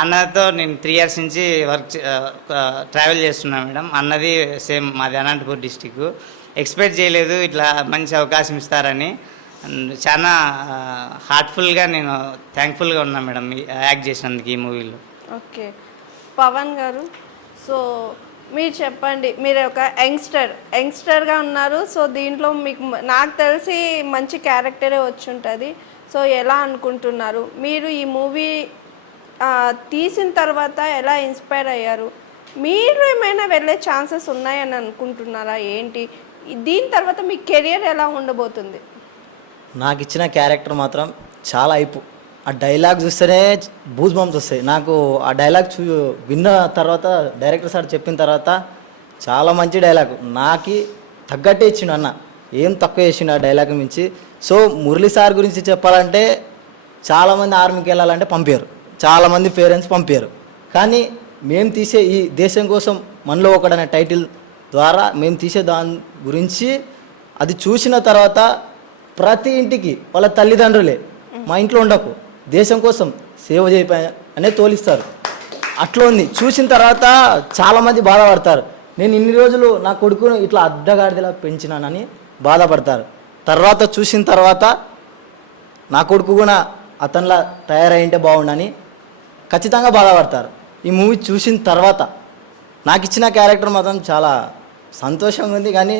అన్నతో నేను 3 years నుంచి ట్రావెల్ చేస్తున్నాను మేడం. అన్నది సేమ్ మాది అనంతపూర్ డిస్టిక్. ఎక్స్పెక్ట్ చేయలేదు ఇట్లా మంచి అవకాశం ఇస్తారని. చాలా హార్ట్ఫుల్గా నేను థ్యాంక్ఫుల్గా ఉన్నా మేడం యాక్ట్ చేసినందుకు ఈ మూవీలో. ఓకే, పవన్ గారు, సో మీరు చెప్పండి, మీరు ఒక యంగ్స్టర్గా ఉన్నారు. సో దీంట్లో మీకు నాకు తెలిసి మంచి క్యారెక్టరే వచ్చి ఉంటుంది. సో ఎలా అనుకుంటున్నారు మీరు? ఈ మూవీ తీసిన తర్వాత ఎలా ఇన్స్పైర్ అయ్యారు? మీరు ఏమైనా వెళ్ళే ఛాన్సెస్ ఉన్నాయని అనుకుంటున్నారా? ఏంటి దీని తర్వాత మీ కెరియర్ ఎలా ఉండబోతుంది? నాకు ఇచ్చిన క్యారెక్టర్ మాత్రం చాలా అయిపు. ఆ డైలాగ్ చూస్తేనే బూజ్ బంప్స్ వస్తాయి నాకు. ఆ డైలాగ్ విన్న తర్వాత, డైరెక్టర్ సార్ చెప్పిన తర్వాత చాలా మంచి డైలాగ్, నాకు తగ్గట్టే ఇచ్చిండు అన్న. ఏం తక్కువ చేసిండు ఆ డైలాగ్ మించి. సో మురళీ సార్ గురించి చెప్పాలంటే, చాలామంది ఆర్మీకి వెళ్ళాలంటే పంపారు, చాలామంది పేరెంట్స్ పంపారు. కానీ మేము తీసే ఈ దేశం కోసం మనలో ఒకడనే టైటిల్ ద్వారా మేము తీసే దాని గురించి అది చూసిన తర్వాత ప్రతి ఇంటికి వాళ్ళ తల్లిదండ్రులే మా ఇంట్లో ఉండకు, దేశం కోసం సేవ చేయ అనే తోలిస్తారు. అట్లా ఉంది. చూసిన తర్వాత చాలామంది బాధపడతారు, నేను ఇన్ని రోజులు నా కొడుకును ఇట్లా అడ్డగాడిదలా పెంచినానని బాధపడతారు. తర్వాత చూసిన తర్వాత నా కొడుకు కూడా అతనిలా తయారైంటే బాగుండని ఖచ్చితంగా బాధపడతారు. ఈ మూవీ చూసిన తర్వాత నాకు ఇచ్చిన క్యారెక్టర్ మాత్రం చాలా సంతోషంగా ఉంది. కానీ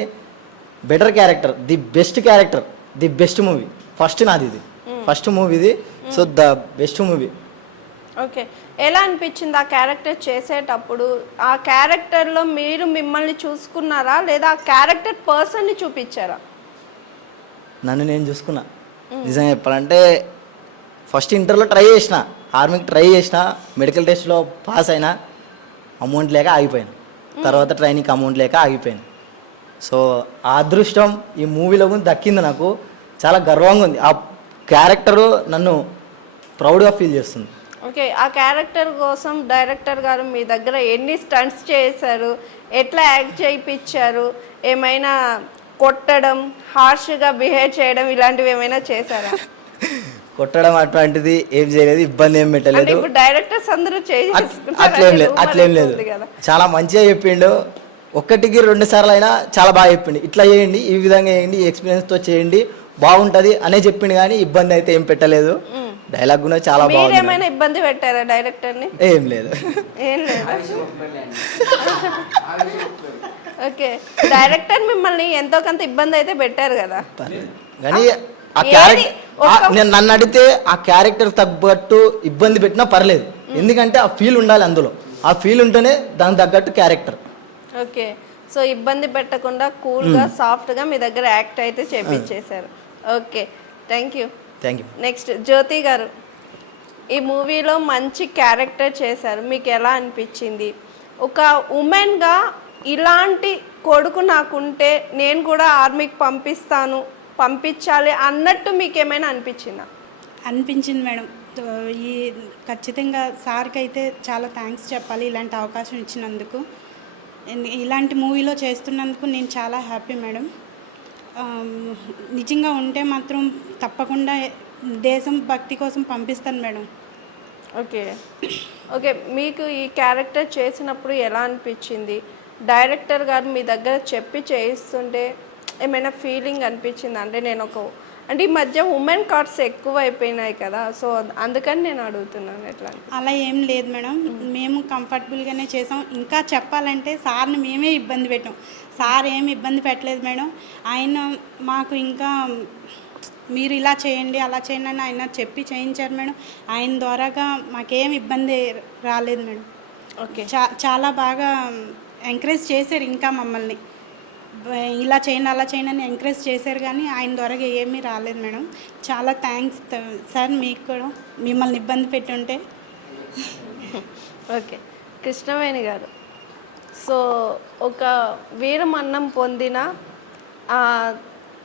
better character, the best movie. First నాది ఇది, ఫస్ట్ మూవీ ఇది. So the best movie. Okay, ఎలా అనిపించింది ఆ క్యారెక్టర్ చేసేటప్పుడు? ఆ క్యారెక్టర్లో మీరు మిమ్మల్ని చూసుకున్నారా లేదా ఆ క్యారెక్టర్ పర్సన్ని చూపించారా? నన్ను నేను చూసుకున్నా. నిజంగా చెప్పాలంటే ఫస్ట్ ఇంటర్లో ట్రై చేసిన, ఆర్మీకి ట్రై చేసిన, మెడికల్ టెస్ట్లో పాస్ అయినా, అమౌంట్ లేక ఆగిపోయాను. తర్వాత ట్రైనింగ్కి అమౌంట్ లేక ఆగిపోయాను. సో ఆ అదృష్టం ఈ మూవీలో కూడా దక్కింది. నాకు చాలా గర్వంగా ఉంది. ఆ క్యారెక్టరు నన్ను ప్రౌడ్గా ఫీల్ చేస్తుంది. ఓకే, ఆ క్యారెక్టర్ కోసం డైరెక్టర్ గారు మీ దగ్గర ఎన్ని స్టంట్స్ చేశారు, ఎట్లా యాక్ట్ చేయించారు, ఏమైనా కొట్టడం, హార్ష్గా బిహేవ్ చేయడం ఇలాంటివి ఏమైనా చేశారా? కొట్టడం అటువంటిది ఏం చేయలేదు, ఇబ్బంది ఏం పెట్టలేదు. ఇప్పుడు డైరెక్టర్స్ అందరూ అట్లేం లేదు. చాలా మంచిగా చెప్పిండు. ఒక్కటికి 2 సార్లు అయినా చాలా బాగా చెప్పిండు. ఇట్లా చేయండి, ఈ విధంగా చేయండి, ఈ ఎక్స్పీరియన్స్తో చేయండి, బాగుంటుంది అనే చెప్పిండు. కానీ ఇబ్బంది అయితే ఏం పెట్టలేదు. డైలాగ్ కూడా చాలా బాగుంది. ఏమైనా ఇబ్బంది పెట్టారా డైరెక్టర్ని? ఏం లేదు. ఏం లేదు. ఓకే, డైరెక్టర్ మిమ్మల్ని ఎంతో కొంత ఇబ్బంది అయితే పెట్టారు కదా. కానీ ఆ క్యారెక్టర్ నన్ను అడిగితే ఆ క్యారెక్టర్ తగ్గట్టు ఇబ్బంది పెట్టినా పర్లేదు. ఎందుకంటే ఆ ఫీల్ ఉండాలి అందులో. ఆ ఫీల్ ఉంటేనే దానికి తగ్గట్టు క్యారెక్టర్. ఓకే, సో ఇబ్బంది పెట్టకుండా కూల్గా సాఫ్ట్గా మీ దగ్గర యాక్ట్ అయితే చేపించేశారు. Okay, thank you. Next Jyothi గారు, ఈ మూవీలో మంచి క్యారెక్టర్ చేశారు, మీకు ఎలా అనిపించింది? ఒక ఉమెన్గా ఇలాంటి కొడుకు నాకుంటే నేను కూడా ఆర్మీకి పంపించాలి అన్నట్టు మీకు ఏమైనా అనిపించిందా? అనిపించింది మేడం. ఈ ఖచ్చితంగా సార్కి అయితే చాలా థ్యాంక్స్ చెప్పాలి ఇలాంటి అవకాశం ఇచ్చినందుకు. ఇలాంటి మూవీలో చేస్తున్నందుకు నేను చాలా హ్యాపీ మేడం. నిజంగా ఉంటే మాత్రం తప్పకుండా దేశం భక్తి కోసం పంపిస్తాను మేడం. ఓకే ఓకే, మీకు ఈ క్యారెక్టర్ చేసినప్పుడు ఎలా అనిపించింది? డైరెక్టర్ గారు మీ దగ్గర చెప్పి చేయిస్తుంటే ఏమైనా ఫీలింగ్ అనిపించింది? అంటే ఈ మధ్య ఉమెన్ కార్డ్స్ ఎక్కువ అయిపోయినాయి కదా, సో అందుకని నేను అడుగుతున్నాను. ఎట్లా? అలా ఏం లేదు మేడం, మేము కంఫర్టబుల్గానే చేసాం. ఇంకా చెప్పాలంటే సార్ని మేమే ఇబ్బంది పెట్టాం. సార్ ఏమి ఇబ్బంది పెట్టలేదు మేడం. ఆయన మాకు ఇంకా మీరు ఇలా చేయండి అలా చేయండి అని ఆయన చెప్పి చేయించారు మేడం. ఆయన ద్వారాగా మాకేం ఇబ్బంది రాలేదు మేడం. ఓకే, చాలా బాగా ఎంకరేజ్ చేశారు. ఇంకా మమ్మల్ని ఇలా చేయండి అలా చేయండి అని ఎంకరేజ్ చేశారు. కానీ ఆయన ద్వారా ఏమీ రాలేదు మేడం. చాలా థ్యాంక్స్ సార్. మీకు కూడా మిమ్మల్ని ఇబ్బంది పెట్టుంటే. ఓకే, కృష్ణవేణి గారు, సో ఒక వీరమరణం పొందిన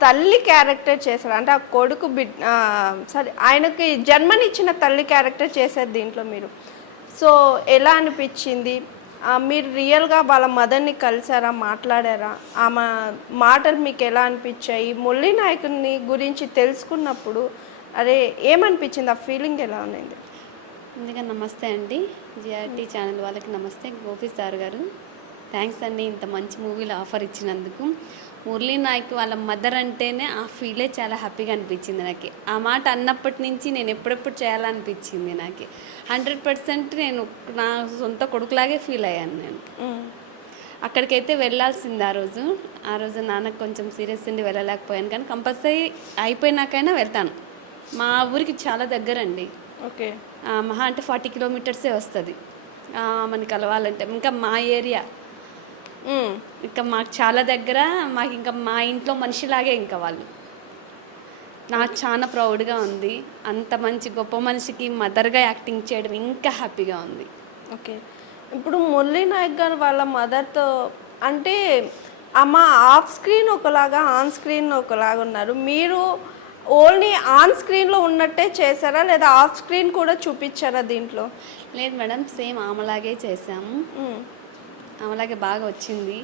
తల్లి క్యారెక్టర్ చేశారు, అంటే ఆ కొడుకు ఆయనకి జన్మనిచ్చిన తల్లి క్యారెక్టర్ చేశారు దీంట్లో మీరు. సో ఎలా అనిపించింది? మీరు రియల్గా వాళ్ళ మదర్ని కలిసారా, మాట్లాడారా? ఆమె మాటలు మీకు ఎలా అనిపించాయి? మురళీ నాయకుని గురించి తెలుసుకున్నప్పుడు అరే ఏమనిపించింది? ఆ ఫీలింగ్ ఎలా ఉంది? ముందుగా నమస్తే అండి, జిఆర్టీ ఛానల్ వాళ్ళకి నమస్తే. గోపి సార్ గారు థ్యాంక్స్ అండి ఇంత మంచి మూవీలో ఆఫర్ ఇచ్చినందుకు. మురళీ నాయక్ వాళ్ళ మదర్ అంటేనే ఆ ఫీలే చాలా హ్యాపీగా అనిపించింది నాకు. ఆ మాట అన్నప్పటి నుంచి నేను ఎప్పుడెప్పుడు చేయాలనిపించింది నాకు. 100% నేను నా సొంత కొడుకులాగే ఫీల్ అయ్యాను. నేను అక్కడికైతే వెళ్ళాల్సింది ఆ రోజు నాన్నకు కొంచెం సీరియస్ ఉండి వెళ్ళలేకపోయాను. కానీ కంపల్సరీ అయిపోయినాకైనా వెళ్తాను. మా ఊరికి చాలా దగ్గరండి. ఓకే, మహా అంటే 40 కిలోమీటర్సే వస్తుంది మనకి కలవాలంటే. ఇంకా మా ఏరియా ఇంకా మాకు చాలా దగ్గర, మాకు ఇంకా మా ఇంట్లో మనిషిలాగే ఇంకా వాళ్ళు. నాకు చాలా ప్రౌడ్గా ఉంది. అంత మంచి గొప్ప మనిషికి మదర్గా యాక్టింగ్ చేయడం ఇంకా హ్యాపీగా ఉంది. ఓకే, ఇప్పుడు మురళీ నాయక్ గారు వాళ్ళ మదర్తో అంటే అమ్మ ఆఫ్ స్క్రీన్ ఒకలాగా ఆన్ స్క్రీన్ ఒకలాగా ఉన్నారు. మీరు ఓన్లీ ఆన్ స్క్రీన్లో ఉన్నట్టే చేశారా లేదా ఆఫ్ స్క్రీన్ కూడా చూపించారా దీంట్లో? లేదు మేడం, సేమ్ ఆమెలాగే చేసాము. ఆమెలాగే బాగా వచ్చింది.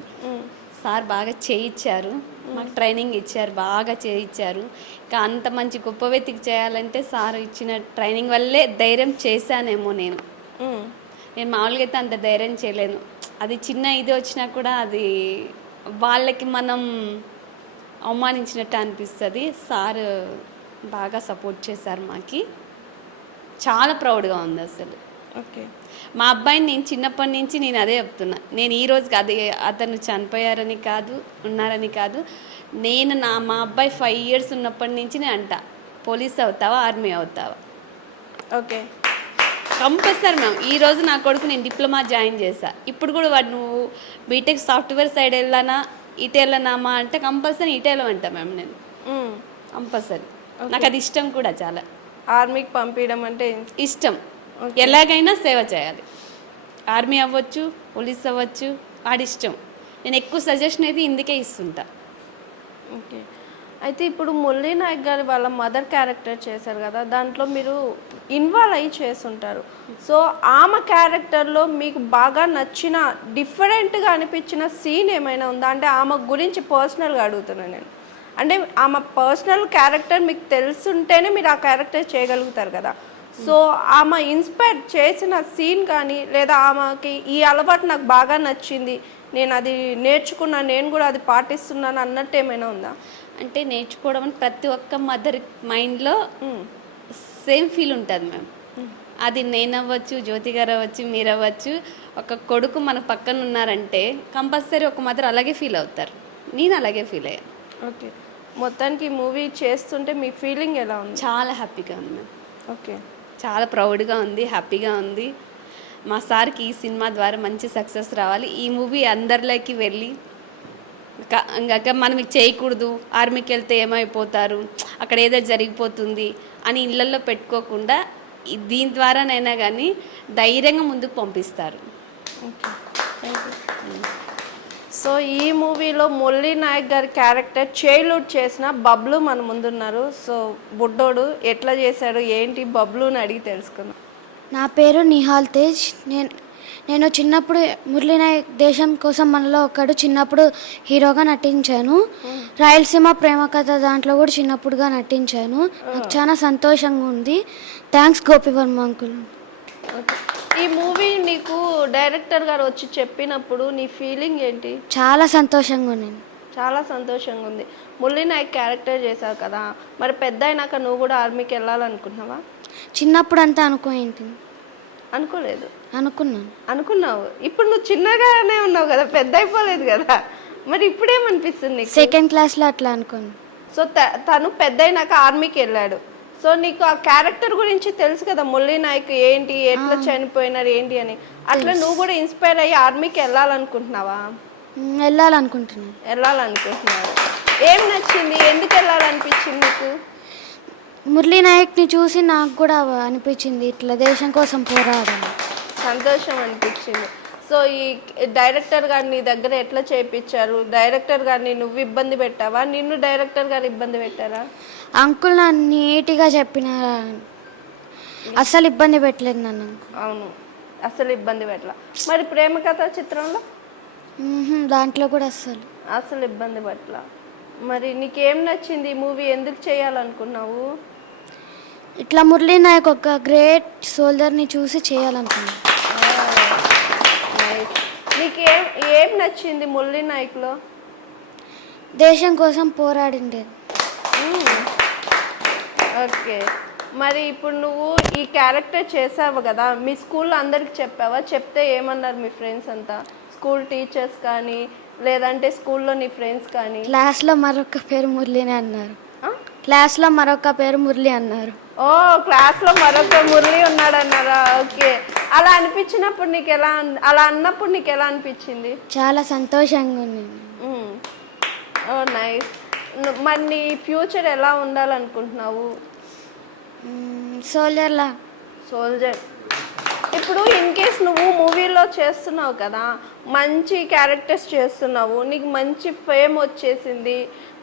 సార్ బాగా చేయించారు, మాకు ట్రైనింగ్ ఇచ్చారు, బాగా చేయించారు. ఇంకా అంత మంచి గొప్ప వ్యక్తికి చేయాలంటే సార్ ఇచ్చిన ట్రైనింగ్ వల్లే ధైర్యం చేశానేమో. నేను మామూలుగా అయితే అంత ధైర్యం చేయలేను. అది చిన్న ఇది వచ్చినా కూడా అది వాళ్ళకి మనం అవమానించినట్టు అనిపిస్తుంది. సార్ బాగా సపోర్ట్ చేశారు మాకి, చాలా ప్రౌడ్గా ఉంది అసలు. ఓకే. మా అబ్బాయిని నేను చిన్నప్పటి నుంచి నేను అదే చెప్తున్నా, నేను ఈ రోజుకి అదే అతను చనిపోయారని కాదు, ఉన్నారని కాదు, నేను మా అబ్బాయి 5 years ఉన్నప్పటి నుంచి నేను అంట, పోలీస్ అవుతావా, ఆర్మీ అవుతావా. ఓకే. Compulsory ma'am. ఈరోజు నా కొడుకు నేను డిప్లొమా జాయిన్ చేశా, ఇప్పుడు కూడా వాడు నువ్వు బీటెక్ సాఫ్ట్వేర్ సైడ్ వెళ్ళానా ఇటు వెళ్ళనామా అంటే కంపల్సరీ ఇటు వెళ్ళమంటా మ్యామ్ నేను, కంపల్సరీ. నాకు అది ఇష్టం కూడా, చాలా ఆర్మీకి పంపించడం అంటే ఇష్టం. ఎలాగైనా సేవ చేయాలి, ఆర్మీ అవ్వచ్చు, పోలీస్ అవ్వచ్చు, ఆడిష్టం. నేను ఎక్కువ సజెషన్ అయితే ఇందుకే ఇస్తుంటా. ఓకే. అయితే ఇప్పుడు మురళీ నాయక్ గారు వాళ్ళ మదర్ క్యారెక్టర్ చేశారు కదా, దాంట్లో మీరు ఇన్వాల్వ్ అయ్యి చేస్తుంటారు. సో ఆమె క్యారెక్టర్లో మీకు బాగా నచ్చిన డిఫరెంట్గా అనిపించిన సీన్ ఏమైనా ఉందా? అంటే ఆమె గురించి పర్సనల్గా అడుగుతున్నాను నేను. అంటే ఆమె పర్సనల్ క్యారెక్టర్ మీకు తెలుసుంటేనే మీరు ఆ క్యారెక్టర్ చేయగలుగుతారు కదా. సో ఆమె ఇన్స్పైర్ చేసిన సీన్ కానీ, లేదా ఆమెకి ఈ అలవాటు నాకు బాగా నచ్చింది, నేను అది నేర్చుకున్నా, నేను కూడా అది పాటిస్తున్నాను అన్నట్టు ఏమైనా ఉందా? అంటే నేర్చుకోవడం అని ప్రతి ఒక్క మదర్ మైండ్లో సేమ్ ఫీల్ ఉంటుంది మ్యామ్. అది నేను అవ్వచ్చు, జ్యోతి గారు అవ్వచ్చు, మీరు అవ్వచ్చు. ఒక కొడుకు మన పక్కన ఉన్నారంటే కంపల్సరీ ఒక మదర్ అలాగే ఫీల్ అవుతారు. నేను అలాగే ఫీల్ అయ్యాను. ఓకే. మొత్తానికి మూవీ చేస్తుంటే మీ ఫీలింగ్ ఎలా ఉంది? చాలా హ్యాపీగా ఉంది మ్యామ్. ఓకే. చాలా ప్రౌడ్గా ఉంది, హ్యాపీగా ఉంది. మా సార్కి ఈ సినిమా ద్వారా మంచి సక్సెస్ రావాలి, ఈ మూవీ అందరిలోకి వెళ్ళి ఇంకా మనం ఇది చేయకూడదు, ఆర్మీకి వెళ్తే ఏమైపోతారు, అక్కడ ఏదో జరిగిపోతుంది అని ఇళ్ళల్లో పెట్టుకోకుండా దీని ద్వారానైనా కానీ ధైర్యంగా ముందుకు పంపిస్తారు. Okay, thank you. సో ఈ మూవీలో మురళీ నాయక్ గారి క్యారెక్టర్ చైల్డ్హుడ్ చేసిన బబ్లు మన ముందున్నారు. సో బుడ్డోడు ఎట్లా చేశాడు ఏంటి బబ్లుని అడిగి తెలుసుకుందాం. నా పేరు నిహాల్ తేజ్. నేను చిన్నప్పుడు మురళీ నాయక్ దేశం కోసం మనలో ఒకడు చిన్నప్పుడు హీరోగా నటించాను. రాయలసీమ ప్రేమ కథ దాంట్లో కూడా చిన్నప్పుడుగా నటించాను. నాకు చాలా సంతోషంగా ఉంది. Thanks Gopivarma uncle. ఈ మూవీ నీకు డైరెక్టర్ గారు వచ్చి చెప్పినప్పుడు నీ ఫీలింగ్ ఏంటి? చాలా సంతోషంగా ఉన్నాను. చాలా సంతోషంగా ఉంది. మురళీ నాయక్ క్యారెక్టర్ చేశావు కదా, మరి పెద్ద అయినాక నువ్వు కూడా ఆర్మీకి వెళ్ళాలనుకుంటున్నావా? చిన్నప్పుడు అంతా అనుకోండి. అనుకోలేదు? అనుకున్నాను. ఇప్పుడు నువ్వు చిన్నగానే ఉన్నావు కదా, పెద్ద అయిపోలేదు కదా, మరి ఇప్పుడేమనిపిస్తుంది నీకు? 2nd క్లాస్లో అట్లా అనుకోను. సో తను పెద్ద అయినాక ఆర్మీకి వెళ్ళాడు. సో నీకు ఆ క్యారెక్టర్ గురించి తెలుసు కదా, మురళీ నాయక్ ఏంటి, ఎట్లా చనిపోయినారు ఏంటి అని. అట్లా నువ్వు కూడా ఇన్స్పైర్ అయ్యి ఆర్మీకి వెళ్ళాలనుకుంటున్నావా? వెళ్ళాలనుకుంటున్నావు. ఏం నచ్చింది, ఎందుకు వెళ్ళాలనిపించింది నీకు? మురళీ నాయక్ని చూసి నాకు కూడా అనిపించింది ఇట్లా దేశం కోసం పోరాడాలి, సంతోషం అనిపించింది. సో ఈ డైరెక్టర్ గారు నీ దగ్గర ఎట్లా చేయించారు? డైరెక్టర్ గారిని నువ్వు ఇబ్బంది పెట్టావా, నిన్ను డైరెక్టర్ గారు ఇబ్బంది పెట్టారా? అంకుల్ నన్ను నీట్గా చెప్పినారా, అస్సలు ఇబ్బంది పెట్టలేదు నన్ను. అవును, అసలు ఇబ్బంది పెట్టలా. మరి ప్రేమ కథ చిత్రంలో దాంట్లో కూడా అసలు ఇబ్బంది పెట్టలా. మరి నీకేం నచ్చింది ఈ మూవీ, ఎందుకు చేయాలనుకున్నావు? ఇట్లా మురళీ నాయక్ ఒక గ్రేట్ సోల్జర్ని చూసి చేయాలనుకున్నాను. నీకేం ఏం నచ్చింది మురళీ నాయక్లో? దేశం కోసం పోరాడిండేది. ఓకే. మరి ఇప్పుడు నువ్వు ఈ క్యారెక్టర్ చేసావు కదా, మీ స్కూల్లో అందరికి చెప్పావా? చెప్తే ఏమన్నారు మీ ఫ్రెండ్స్ అంతా, స్కూల్ టీచర్స్ కానీ లేదంటే స్కూల్లో నీ ఫ్రెండ్స్ కానీ? క్లాస్లో మరొక పేరు మురళి అన్నారు. ఓ, క్లాస్లో మరొక మురళి ఉన్నాడన్నారా? ఓకే. అలా అనిపించినప్పుడు నీకు అలా అన్నప్పుడు నీకు ఎలా అనిపించింది? చాలా సంతోషంగా ఉంది. ఓ నైస్. మరి నీ ఫ్యూచర్ ఎలా ఉండాలనుకుంటున్నావు? సోల్జర్. ఇప్పుడు ఇన్ కేస్ నువ్వు మూవీలో చేస్తున్నావు కదా, మంచి క్యారెక్టర్స్ చేస్తున్నావు, నీకు మంచి ఫేమ్ వచ్చేసింది,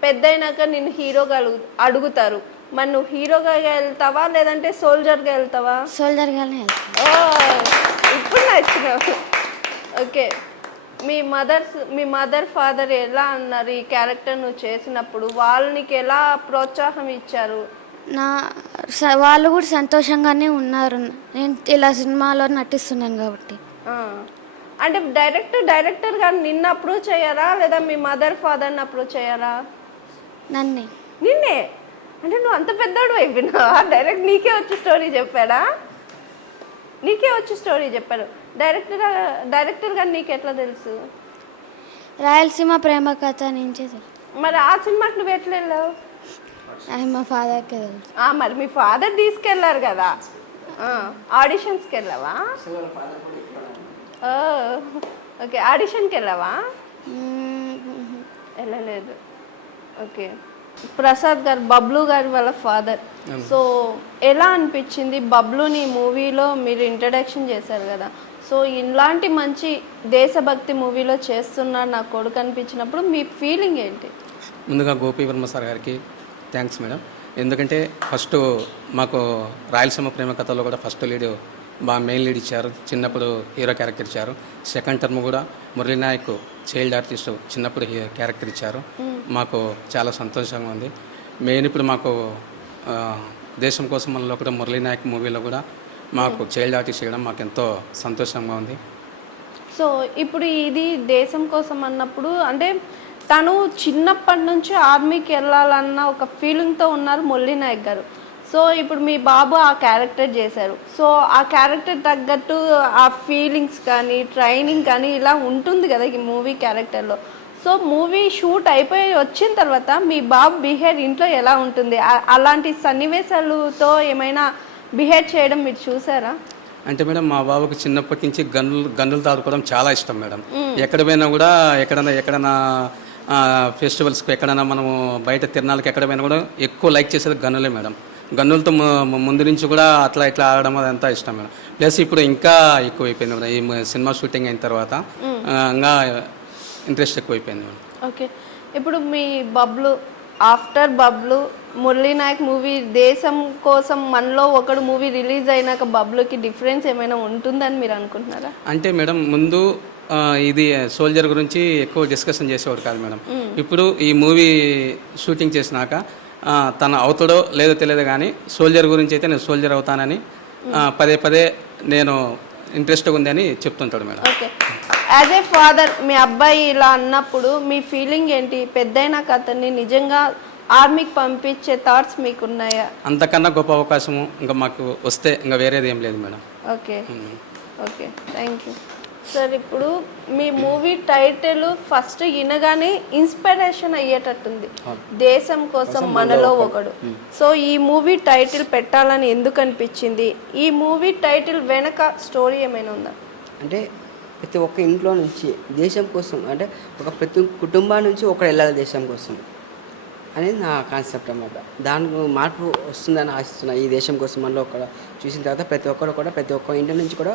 పెద్ద అయినాక నిన్ను హీరోగా అడుగుతారు, మరి నువ్వు హీరోగా వెళ్తావా లేదంటే సోల్జర్గా వెళ్తావా? సోల్జర్గానే వెళ్తాను. ఓ, ఇప్పుడు నచ్చినావు. ఓకే. మీ మదర్ ఫాదర్ ఎలా అన్నారు ఈ క్యారెక్టర్ నువ్వు చేసినప్పుడు? వాళ్ళు నీకు ఎలా ప్రోత్సాహం ఇచ్చారు? వాళ్ళు కూడా సంతోషంగానే ఉన్నారు, నేను ఇలా సినిమాలో నటిస్తున్నాను కాబట్టి. అంటే డైరెక్టర్ గారు నిన్ను అప్రూవ్ చేయరా లేదా మీ మదర్ ఫాదర్ని అప్రూవ్ చేయరా? నన్నే. నిన్నే అంటే నువ్వు అంత పెద్దోడు అయిపోయినావా? డైరెక్ట్ నీకే వచ్చి స్టోరీ చెప్పాడా? నీకే వచ్చి స్టోరీ చెప్పాడు డైరెక్టర్ గారు. నీకు ఎట్లా తెలుసు? రాయలసీమ ప్రేమ కథ నుంచి తెలుసు. మరి ఆ సినిమాకి నువ్వు ఎట్లా వెళ్ళావు? అది మా ఫాదర్కే తెలుసు. మరి మీ ఫాదర్ తీసుకెళ్లారు కదా, ఆడిషన్స్కి వెళ్ళావా? ఓకే, ఆడిషన్కి వెళ్ళావా? వెళ్ళలేదు. ఓకే. ప్రసాద్ గారు బబ్లు గారి వాళ్ళ ఫాదర్. సో ఎలా అనిపించింది బబ్లుని మూవీలో మీరు ఇంట్రడక్షన్ చేశారు కదా, సో ఇలాంటి మంచి దేశభక్తి మూవీలో చేస్తున్నారు నా కొడుకు అనిపించినప్పుడు మీ ఫీలింగ్ ఏంటి? ముందుగా గోపి వర్మ సార్ గారికి థ్యాంక్స్ మేడం. ఎందుకంటే ఫస్ట్ మాకు రాయలసీమ ప్రేమ కథలో కూడా ఫస్ట్ లీడ్ బాగా మెయిన్ లీడ్ ఇచ్చారు, చిన్నప్పుడు హీరో క్యారెక్టర్ ఇచ్చారు. సెకండ్ టర్మ్ కూడా మురళీ నాయక్ చైల్డ్ ఆర్టిస్ట్ చిన్నప్పుడు క్యారెక్టర్ ఇచ్చారు. మాకు చాలా సంతోషంగా ఉంది. మెయిన్ ఇప్పుడు మాకు దేశం కోసం మనలో కూడా మురళీ నాయక్ మూవీలో కూడా మాకు చైల్డ్ ఆర్టిస్ట్ చేయడం మాకు ఎంతో సంతోషంగా ఉంది. సో ఇప్పుడు ఇది దేశం కోసం అన్నప్పుడు అంటే తను చిన్నప్పటి నుంచి ఆర్మీకి వెళ్ళాలన్న ఒక ఫీలింగ్తో ఉన్నారు మురళీ నాయక్ గారు. సో ఇప్పుడు మీ బాబు ఆ క్యారెక్టర్ చేశారు. సో ఆ క్యారెక్టర్ తగ్గట్టు ఆ ఫీలింగ్స్ కానీ ట్రైనింగ్ కానీ ఇలా ఉంటుంది కదా ఈ మూవీ క్యారెక్టర్లో. సో మూవీ షూట్ అయిపోయి వచ్చిన తర్వాత మీ బాబు బిహేవ్ ఇంట్లో ఎలా ఉంటుంది? అలాంటి సన్నివేశాలతో ఏమైనా బిహేవ్ చేయడం మీరు చూసారా? అంటే మేడం మా బాబుకి చిన్నప్పటి నుంచి గన్నులు తాడుకోవడం చాలా ఇష్టం మేడం. ఎక్కడ పోయినా కూడా ఎక్కడైనా ఫెస్టివల్స్కి ఎక్కడైనా మనము బయట తిరణాలకి ఎక్కడ పోయినా కూడా ఎక్కువ లైక్ చేసేది గన్నులే మేడం. గన్నులతో ముందు నుంచి కూడా అట్లా ఇట్లా ఆడడం అదంతా ఇష్టం మేడం. ప్లస్ ఇప్పుడు ఇంకా ఎక్కువైపోయింది మేడం. ఈ సినిమా షూటింగ్ అయిన తర్వాత ఇంకా ఇంట్రెస్ట్ ఎక్కువైపోయింది మేడం. ఓకే. ఇప్పుడు మీ బబ్లు ఆఫ్టర్ బబ్లు మురళీ నాయక్ మూవీ దేశం కోసం మనలో ఒకడు మూవీ రిలీజ్ అయినాక బబ్లుకి డిఫరెన్స్ ఏమైనా ఉంటుందని మీరు అనుకుంటున్నారా? అంటే మేడం ముందు ఇది సోల్జర్ గురించి ఎక్కువ డిస్కషన్ చేసేవాడు కాదు మేడం. ఇప్పుడు ఈ మూవీ షూటింగ్ చేసినాక తను అవుతాడో లేదో తెలియదు కానీ సోల్జర్ గురించి అయితే నేను సోల్జర్ అవుతానని పదే నేను ఇంట్రెస్ట్గా ఉంది అని చెప్తుంటాడు madam. Okay. As a father మీ అబ్బాయి ఇలా అన్నప్పుడు మీ ఫీలింగ్ ఏంటి? పెద్దయినాక అతన్ని నిజంగా ఆర్మీకి పంపించే థాట్స్ మీకున్నాయా? అంతకన్నా గొప్ప అవకాశము ఇంకా మాకు వస్తే ఇంకా వేరేది ఏం లేదు madam. Okay. Okay, thank you sir. ఇప్పుడు మీ మూవీ టైటిల్ ఫస్ట్ వినగానే ఇన్స్పిరేషన్ అయ్యేటట్టుంది, దేశం కోసం మనలో ఒకడు. సో ఈ మూవీ టైటిల్ పెట్టాలని ఎందుకు అనిపించింది? ఈ మూవీ టైటిల్ వెనక స్టోరీ ఏమైనా ఉందా? అంటే ప్రతి ఒక్క ఇంట్లో నుంచి దేశం కోసం అంటే ప్రతి కుటుంబం నుంచి ఒకడు వెళ్ళాలి దేశం కోసం అనేది నా కాన్సెప్ట్ అన్నమాట. దానికి మార్పు వస్తుందని ఆశిస్తున్నా. ఈ దేశం కోసం మనలో ఒక చూసిన తర్వాత ప్రతి ఒక్క ఇంటి నుంచి కూడా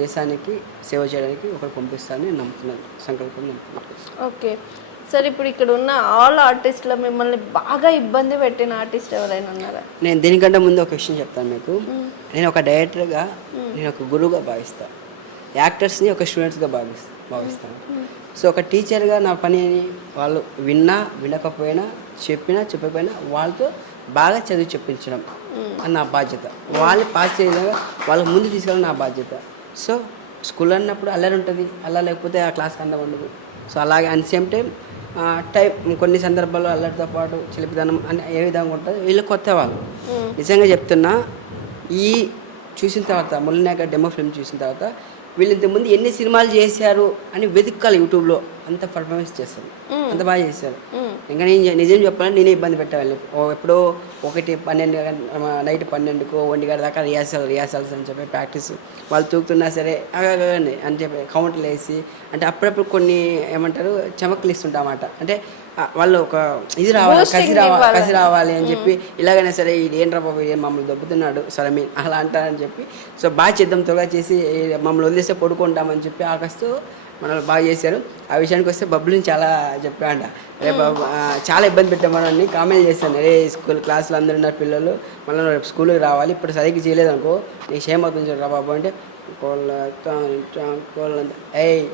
దేశానికి సేవ చేయడానికి ఒకరు పంపిస్తారని నమ్ముతున్నాను, సంకల్పం నమ్ముతున్నాను. Okay sir. ఇప్పుడు ఇక్కడ ఉన్న ఆల్ ఆర్టిస్ట్లో మిమ్మల్ని బాగా ఇబ్బంది పెట్టిన ఆర్టిస్ట్ ఎవరైనా ఉన్నారా? నేను దీనికంటే ముందు ఒక విషయం చెప్తాను మీకు. నేను ఒక డైరెక్టర్గా నేను ఒక గురువుగా భావిస్తాను, యాక్టర్స్ని ఒక స్టూడెంట్స్గా భావిస్తాను. సో ఒక టీచర్గా నా పని వాళ్ళు వినకపోయినా చెప్పకపోయినా వాళ్ళతో బాగా చదివి చెప్పించడం అని నా బాధ్యత. వాళ్ళు పాస్ చేయగా వాళ్ళకి ముందు తీసుకెళ్ళడం నా బాధ్యత. సో స్కూల్ అన్నప్పుడు అల్లరి ఉంటుంది, అల్లరి లేకపోతే ఆ క్లాస్కి అందం ఉండదు. సో అలాగే అట్ సేమ్ టైం కొన్ని సందర్భాల్లో అల్లరితో పాటు చిలిపిదనం అని ఏ విధంగా ఉంటుంది. వీళ్ళు కొత్త వాళ్ళు నిజంగా చెప్తున్నా. ఈ చూసిన తర్వాత మురళీ నాయక్ డెమో ఫిల్మ్ చూసిన తర్వాత వీళ్ళు ఇంతకుముందు ఎన్ని సినిమాలు చేశారు అని వెతుక్కాలి యూట్యూబ్లో. అంత పర్ఫార్మెన్స్ చేస్తారు, అంత బాగా చేశారు. ఇంకా నేను నిజం చెప్పాలని నేనే ఇబ్బంది పెట్టాలి. ఎప్పుడో 1-12 నైట్ 12కు 1 గంట దాకా రిహార్సల్స్ అని చెప్పి ప్రాక్టీస్ వాళ్ళు తూగుతున్నా సరే అని చెప్పి కౌంటర్లు వేసి అంటే అప్పుడప్పుడు కొన్ని ఏమంటారు చమక్కులు ఇస్తుంటామాట. అంటే వాళ్ళు ఒక ఇది రావాలి, కసి రావాలి అని చెప్పి ఇలాగైనా సరే ఇది ఏంట్రా బాబు ఏం మమ్మల్ని దొబ్బుతున్నాడు సరే అలా అంటారని చెప్పి సో బాగా చేద్దాం త్వరగా చేసి మమ్మల్ని వదిలేస్తే పడుకుంటామని చెప్పి ఆకస్తూ మనల్ని బాగా చేశారు. ఆ విషయానికి వస్తే బబ్బులని చాలా చెప్పాడంట. రేపు చాలా ఇబ్బంది పెట్టామని కామెంట్ చేశాను. స్కూల్ క్లాసులో అందరూ ఉన్న పిల్లలు మళ్ళీ రేపు స్కూల్కి రావాలి, ఇప్పుడు సరిగ్గా చేయలేదనుకో నీకు ఏమవుతుంది చూడరా బాబు అంటే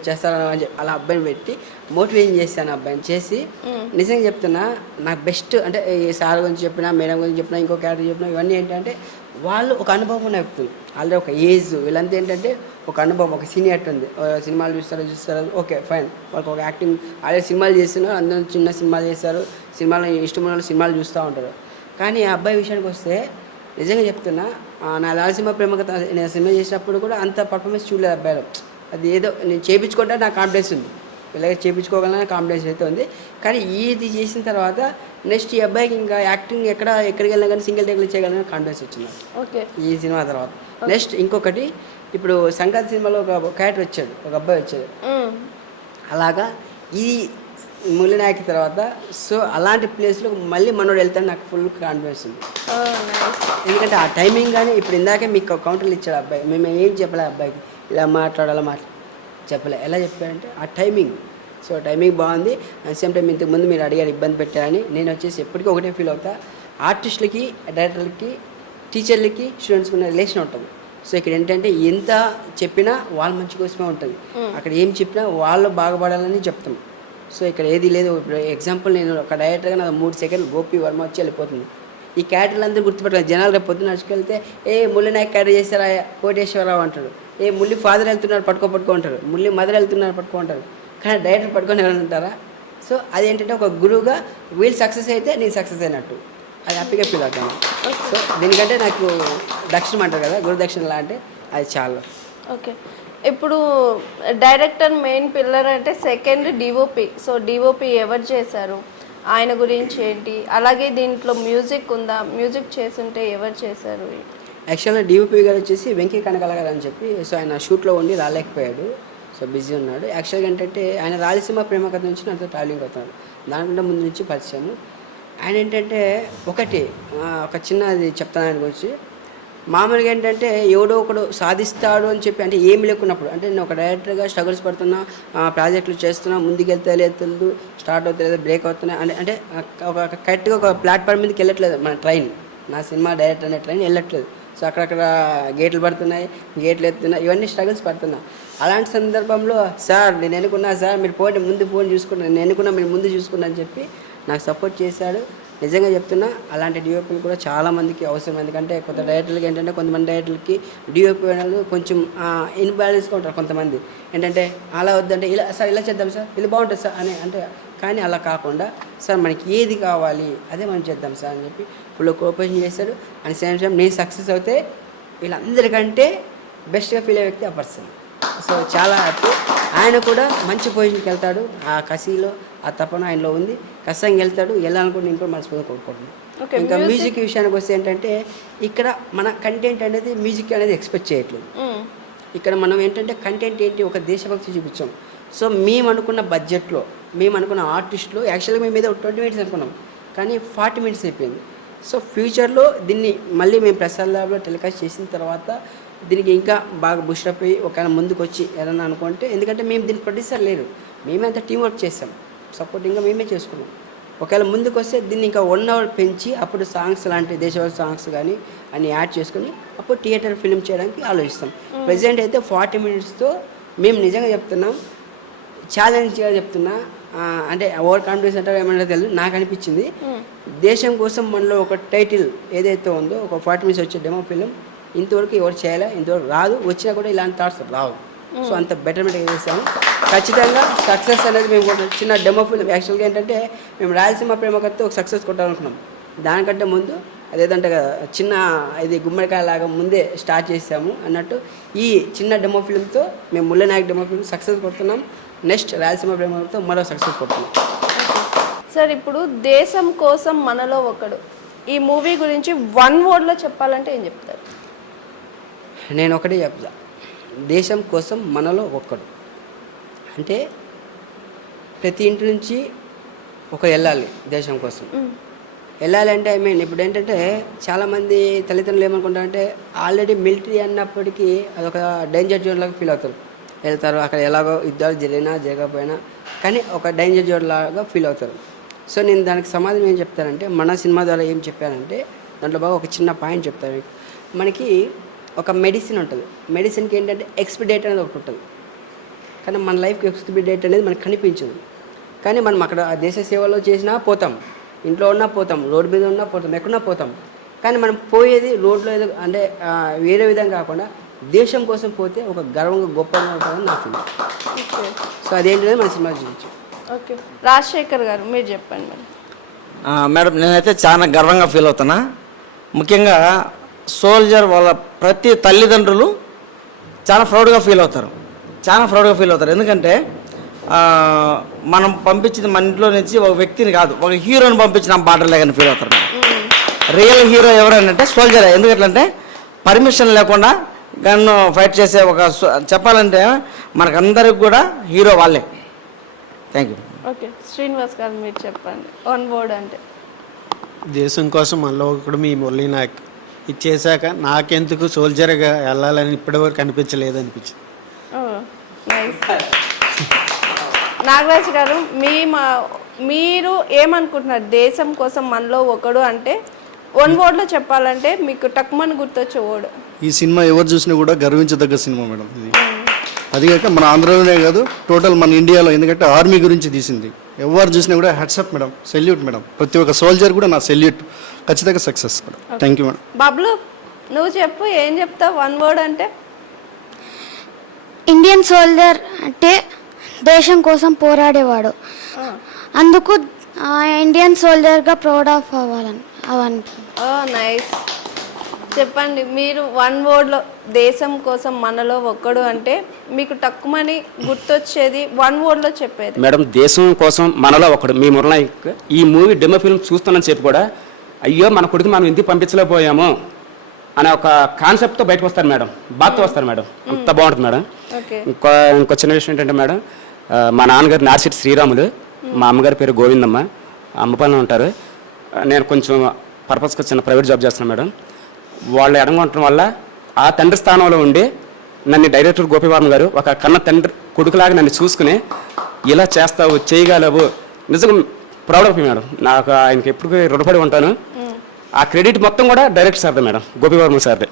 చేస్తారని అని చెప్పి అలా అబ్బాయిని పెట్టి మోటివేషన్ చేశాను. అబ్బాయిని చేసి నిజంగా చెప్తున్నా నాకు బెస్ట్ అంటే ఈ సార్ గురించి చెప్పినా మేడం గురించి చెప్పినా ఇంకో క్యారెక్టర్ చెప్పినా ఇవన్నీ ఏంటంటే వాళ్ళు ఒక అనుభవం ఉన్న వ్యక్తులు, ఆల్రెడీ ఒక ఏజ్, వీళ్ళంతా ఏంటంటే ఒక అనుభవం, ఒక సీనియర్ ఉంది. సినిమాలు చూస్తారు, ఓకే ఫైన్, వాళ్ళకి ఒక యాక్టింగ్ ఆల్రెడీ సినిమాలు చేస్తున్నారు, అందరూ చిన్న సినిమాలు చేస్తారు, సినిమాలు ఇష్టమైన వాళ్ళు సినిమాలు చూస్తూ ఉంటారు. కానీ ఆ అబ్బాయి విషయానికి వస్తే నిజంగా చెప్తున్నా, నా లాల్సింహ ప్రేమ కథ నేను సినిమా చేసినప్పుడు కూడా అంత పర్ఫార్మెన్స్ చూడలేదు అబ్బాయిలో. అది ఏదో నేను చేయించుకుంటే నాకు కాన్ఫిడెన్స్ ఉంది, ఇలాగే చేయించుకోగలనే కాన్ఫిడెన్స్ అయితే ఉంది. కానీ ఇది చేసిన తర్వాత నెక్స్ట్ ఈ అబ్బాయికి ఇంకా యాక్టింగ్ ఎక్కడికి వెళ్ళినా కానీ సింగిల్ టేక్లు చేయగలని కాన్ఫిడెన్స్ వచ్చింది ఓకే. ఈ సినిమా తర్వాత. నెక్స్ట్ ఇంకొకటి, ఇప్పుడు సంక్రాంతి సినిమాలో ఒక క్యారెక్టర్ వచ్చాడు, ఒక అబ్బాయి వచ్చాడు. అలాగా ఈ మురళీనాయక్ తర్వాత సో అలాంటి ప్లేస్లో మళ్ళీ మనోడు వెళ్తాడు, నాకు ఫుల్ కాన్ఫిడెన్స్ ఉంది. ఎందుకంటే ఆ టైమింగ్ కానీ ఇప్పుడు ఇందాకే మీకు కౌంటర్లు ఇచ్చాడు అబ్బాయి, మేము ఏం చెప్పలే అబ్బాయికి ఇలా మాట్లాడాలా చెప్పలే. ఎలా చెప్పారంటే ఆ టైమింగ్, సో టైమింగ్ బాగుంది. అట్ సేమ్ టైం ఇంతకుముందు మీరు అడిగారు ఇబ్బంది పెట్టారని, నేను వచ్చేసి ఎప్పటికీ ఒకటే ఫీల్ అవుతా, ఆర్టిస్టులకి, డైరెక్టర్లకి, టీచర్లకి, స్టూడెంట్స్కి ఉన్న రిలేషన్ ఉంటుంది. సో ఇక్కడ ఏంటంటే ఎంత చెప్పినా వాళ్ళ మంచి కోసమే ఉంటుంది, అక్కడ ఏం చెప్పినా వాళ్ళు బాగుపడాలని చెప్తాం. సో ఇక్కడ ఏది లేదు. ఇప్పుడు ఎగ్జాంపుల్ నేను ఒక డైరెక్టర్గా నాకు 3 సెకండ్లు గోపి వర్మ వచ్చి వెళ్ళిపోతుంది. ఈ క్యారెక్టర్లు అందరూ గుర్తుపెట్టాలి. జనాలు రేపు పొద్దున్న నడుచుకెళ్తే మురళీనాయక్ క్యారెక్టర్ చేస్తారా కోటేశ్వరరావు అంటాడు, మురళి ఫాదర్ వెళ్తున్నారు పట్టుకో అంటారు, మురళి మదర్ వెళ్తున్నారు పట్టుకో అంటారు. కానీ డైరెక్టర్ పట్టుకొని ఎవరైనా ఉంటారా? సో అదేంటంటే ఒక గురువుగా వీళ్ళు సక్సెస్ అయితే నేను సక్సెస్ అయినట్టు, అది హ్యాపీగా ఫీల్ అవుతాను. సో దీనికంటే నాకు దక్షిణం అంటారు కదా, గురు దక్షిణ అంటే అది చాలా ఓకే. ఇప్పుడు డైరెక్టర్ మెయిన్ పిల్లర్ అంటే సెకండ్ డిఓపి. సో డిఓపి ఎవరు చేశారు, ఆయన గురించి ఏంటి, అలాగే దీంట్లో మ్యూజిక్ ఉందా, మ్యూజిక్ చేస్తుంటే ఎవరు చేశారు? యాక్చువల్గా డిఓపి గారు వచ్చేసి వెంకీ కనకాల గారు అని చెప్పి, సో ఆయన షూట్లో ఉండి రాలేకపోయాడు, సో బిజీ ఉన్నాడు. యాక్చువల్గా ఏంటంటే ఆయన రాయలసీమ ప్రేమ కథ నుంచి నాతో ట్రావెలింగ్ అవుతాడు, దానికంటే ముందు నుంచి పరిచయం. ఆయన ఏంటంటే ఒక చిన్నది చెప్తాను ఆయన గురించి. మామూలుగా ఏంటంటే ఎవడో ఒకడు సాధిస్తాడు అని చెప్పి, అంటే ఏమి లేకున్నప్పుడు, అంటే నేను ఒక డైరెక్టర్గా స్ట్రగుల్స్ పడుతున్నా, ప్రాజెక్టులు చేస్తున్నా, ముందుకెళ్తే లేదు, స్టార్ట్ అవుతలేదు, బ్రేక్ అవుతున్నాయి, అంటే ఒక కరెక్ట్గా ఒక ప్లాట్ఫామ్ మీదకి వెళ్ళట్లేదు మన ట్రైన్, నా సినిమా డైరెక్టర్ అనే ట్రైన్ వెళ్ళట్లేదు. సో అక్కడక్కడ గేట్లు పడుతున్నాయి, గేట్లు ఎత్తున్నాయి, ఇవన్నీ స్ట్రగుల్స్ పడుతున్నా. అలాంటి సందర్భంలో సార్ నేను ఎన్నుకున్నా, సార్ మీరు పోండి ముందు ఫోన్ చూసుకున్నాను, నేను ఎన్నుకున్నా మీరు ముందు చూసుకున్నా అని చెప్పి నాకు సపోర్ట్ చేశాడు. నిజంగా చెప్తున్నా, అలాంటి డిఓపీలు కూడా చాలామందికి అవసరం. ఎందుకంటే కొత్త డైరెక్టర్లకి ఏంటంటే కొంతమంది డైరెక్టర్లకి డిఓపీ వాళ్ళు కొంచెం ఇన్బ్యాలెన్స్గా ఉంటారు. కొంతమంది ఏంటంటే అలా వద్దంటే ఇలా సార్ ఇలా చేద్దాం సార్, ఇది బాగుంటుంది సార్ అని అంటే, కానీ అలా కాకుండా సార్ మనకి ఏది కావాలి అదే మనం చేద్దాం సార్ అని చెప్పి ఫుల్ కోఆపరేషన్ చేశాడు. అండ్ సేమ్ టైం నేను సక్సెస్ అవుతే వీళ్ళందరికంటే బెస్ట్గా ఫీల్ అయ్యే వ్యక్తి ఆ పర్సన్. సో చాలా హ్యాపీ. ఆయన కూడా మంచి పొజిషన్కి వెళ్తాడు, ఆ కసిలో ఆ తపన ఆయనలో ఉంది, కష్టంగా వెళ్తాడు, వెళ్ళాలనుకుంటే నేను కూడా మనస్ఫూర్తిగా కోరుకుంటున్నాను. ఇంకా మ్యూజిక్ విషయానికి వస్తే ఏంటంటే ఇక్కడ మన కంటెంట్ అనేది మ్యూజిక్ అనేది ఎక్స్పెక్ట్ చేయట్లేదు. ఇక్కడ మనం ఏంటంటే కంటెంట్ ఏంటి, ఒక దేశభక్తి చూపించాం. సో మేము అనుకున్న బడ్జెట్లో, మేము అనుకున్న ఆర్టిస్ట్లో యాక్చువల్గా మేము ఏదో 20 minutes అనుకున్నాం, కానీ 40 minutes అయిపోయింది. సో ఫ్యూచర్లో దీన్ని మళ్ళీ మేము ప్రసాద్ ల్యాబ్లో టెలికాస్ట్ చేసిన తర్వాత దీనికి ఇంకా బాగా బూస్టప్ అయ్యి ఒకవేళ ముందుకు వచ్చి ఏదన్నా అనుకుంటే, ఎందుకంటే మేము దీనికి ప్రొడ్యూసర్ లేరు, మేమే అంత టీం వర్క్ చేసాం, సపోర్టింగ్గా మేమే చేసుకున్నాం. ఒకవేళ ముందుకు వస్తే దీన్ని ఇంకా 1 hour పెంచి అప్పుడు సాంగ్స్ లాంటి దేశవాళీ సాంగ్స్ కానీ అన్ని యాడ్ చేసుకుని అప్పుడు థియేటర్ ఫిల్మ్ చేయడానికి ఆలోచిస్తాం. ప్రజెంట్ అయితే 40 minutesతో మేము నిజంగా చెప్తున్నాం, ఛాలెంజ్గా చెప్తున్నా, అంటే ఓవర్ కాన్ఫిడెన్స్ అంటే ఏమన్నా తెలియదు, నాకు అనిపించింది దేశం కోసం మనలో ఒక టైటిల్ ఏదైతే ఉందో ఒక 40 minutes వచ్చే డెమో ఫిల్మ్ ఇంతవరకు ఎవరు చేయలే, ఇంతవరకు రాదు, వచ్చినా కూడా ఇలాంటి థాట్స్ రావు. సో అంత బెటర్మెంట్ చేసాము. ఖచ్చితంగా సక్సెస్ అనేది మేము కూడా చిన్న డెమో ఫిల్మ్. యాక్చువల్గా ఏంటంటే మేము రాయలసీమ ప్రేమ కథతో ఒక సక్సెస్ కొట్టాలనుకున్నాం, దానికంటే ముందు అదేదంటే కదా చిన్న ఇది గుమ్మడికాయ లాగా ముందే స్టార్ట్ చేసాము అన్నట్టు ఈ చిన్న డెమో ఫిల్మ్తో మేము మురళీనాయక్ డెమో ఫిల్మ్ సక్సెస్ కొడుతున్నాం. నెక్స్ట్ రాయలసీమ ప్రేమతో మరో సక్సెస్ కొడుతున్నాం. సార్ ఇప్పుడు దేశం కోసం మనలో ఒకడు, ఈ మూవీ గురించి 1 wordలో చెప్పాలంటే ఏం చెప్తారు? నేను ఒకటే చెప్తా, దేశం కోసం మనలో ఒక్కడు. అంటే ప్రతి ఇంటి నుంచి ఒక వెళ్ళాలి దేశం కోసం. వెళ్ళాలంటే ఐ మీన్ ఇప్పుడు ఏంటంటే చాలామంది తల్లిదండ్రులు ఏమనుకుంటారంటే ఆల్రెడీ మిలిటరీ అన్నప్పటికీ అదొక డేంజర్ జోన్ లాగా ఫీల్ అవుతారు. వెళ్తారు అక్కడ ఎలాగో యుద్ధాలు జరిగినా జరగకపోయినా కానీ ఒక డేంజర్ జోన్ లాగా ఫీల్ అవుతారు. సో నేను దానికి సమాధానం ఏం చెప్తానంటే, మన సినిమా ద్వారా ఏం చెప్పానంటే దాంట్లో బాగా ఒక చిన్న పాయింట్ చెప్తాను. మనకి ఒక మెడిసిన్ ఉంటుంది, మెడిసిన్కి ఏంటంటే ఎక్స్పైరీ డేట్ అనేది ఒకటి ఉంటుంది, కానీ మన లైఫ్కి ఎక్స్పైరీ డేట్ అనేది మనకు కనిపించదు. కానీ మనం అక్కడ దేశ సేవలో చేసినా పోతాం, ఇంట్లో ఉన్నా పోతాం, రోడ్డు మీద ఉన్నా పోతాం, ఎక్కడున్నా పోతాం. కానీ మనం పోయేది రోడ్లో ఏదో అంటే వేరే విధంగా కాకుండా దేశం కోసం పోతే ఒక గర్వంగా గొప్పగా ఉంటుందని నా ఫీలింగ్. ఓకే సో అదేంటనేది మన సినిమా చూపించు. ఓకే రాజశేఖర్ గారు మీరు చెప్పండి మేడం. మేడం నేనైతే చాలా గర్వంగా ఫీల్ అవుతున్నా. ముఖ్యంగా సోల్జర్ వాళ్ళ ప్రతి తల్లిదండ్రులు చాలా ప్రౌడ్గా ఫీల్ అవుతారు. ఎందుకంటే మనం పంపించింది మన ఇంట్లో నుంచి ఒక వ్యక్తిని కాదు, ఒక హీరోని పంపించిన బార్డర్లేగానే ఫీల్ అవుతారు. రియల్ హీరో ఎవరంటే సోల్జరే. ఎందుకంటే పర్మిషన్ లేకుండా గన్ను ఫైట్ చేసే ఒక చెప్పాలంటే మనకందరికి కూడా హీరో వాళ్ళే. Thank you. ఓకే శ్రీనివాస్ గారు మీరు చెప్పండి. వన్ వర్డ్ అంటే దేశం కోసం మనలో ఒకడు మీ మురళీ నాయక్ ఇచ్చేసాక నాకెందుకు సోల్జర్గా వెళ్ళాలని ఇప్పటివరకు అనిపించలేదు అనిపించింది. నాగరాజ్ గారు మీరు ఏమనుకుంటున్నారు దేశం కోసం మనలో ఒకడు అంటే వన్ వర్డ్లో చెప్పాలంటే మీకు టక్మని గుర్తొచ్చే వర్డ్? ఈ సినిమా ఎవరు చూసినా కూడా గర్వించదగ్గ సినిమా మేడం ఇది. అదిగాక మన ఆంధ్రలోనే కాదు టోటల్ మన ఇండియాలో, ఎందుకంటే ఆర్మీ గురించి తీసింది. ఎవరు చూసినా కూడా హ్యాట్సప్ మేడం, సెల్యూట్ మేడం. ప్రతి ఒక్క సోల్జర్ కూడా నా సెల్యూట్. ఖచ్చితంగా success madam. Thank you madam. Bablu నువ్వు చెప్పు, ఏం చెప్తావు వన్ వర్డ్ అంటే? ఇండియన్ సోల్జర్ అంటే దేశం కోసం పోరాడేవాడు, అందుకు ఇండియన్ సోల్జర్గా ప్రౌడ్ ఆఫ్ అవ్వాలని నైస్. చెప్పండి మీరు వన్ వర్డ్లో దేశం కోసం మనలో ఒక్కడు అంటే మీకు తక్కువని గుర్తొచ్చేది వన్ వర్డ్లో చెప్పేది. మేడం దేశం కోసం మనలో ఒకడు మీ మురళనాయక్ ఈ మూవీ డెమో ఫిల్మ్ చూస్తానని చెప్పి కూడా అయ్యో మన కొడుకు మనం ఇంటికి పంపించలేకపోయాము అనే ఒక కాన్సెప్ట్తో బయటకు వస్తారు మేడం. బాగా వస్తారు మేడం, అంత బాగుంటుంది మేడం. ఇంకో చిన్న విషయం ఏంటంటే మేడం, మా నాన్నగారు నార్సిటి శ్రీరాములు, మా అమ్మగారి పేరు గోవిందమ్మ, అమ్మపాలెం ఉంటారు. నేను కొంచెం పర్పస్గా చిన్న ప్రైవేట్ జాబ్ చేస్తున్నాను మేడం. వాళ్ళు ఎడంగా ఉండటం వల్ల ఆ తండ్రి స్థానంలో ఉండి నన్ను డైరెక్టర్ గోపివర్మ గారు ఒక కన్న తండ్రి కొడుకులాగా నన్ను చూసుకుని ఇలా చేస్తావు చేయగలవు నిజంగా ప్రౌడ్ ఆఫ్ మేడం. నాకు ఆయనకి ఎప్పుడు రుణపడి ఉంటాను. ఆ క్రెడిట్ మొత్తం కూడా డైరెక్టర్ సార్దే మేడం, గోపివర్మ సార్దే.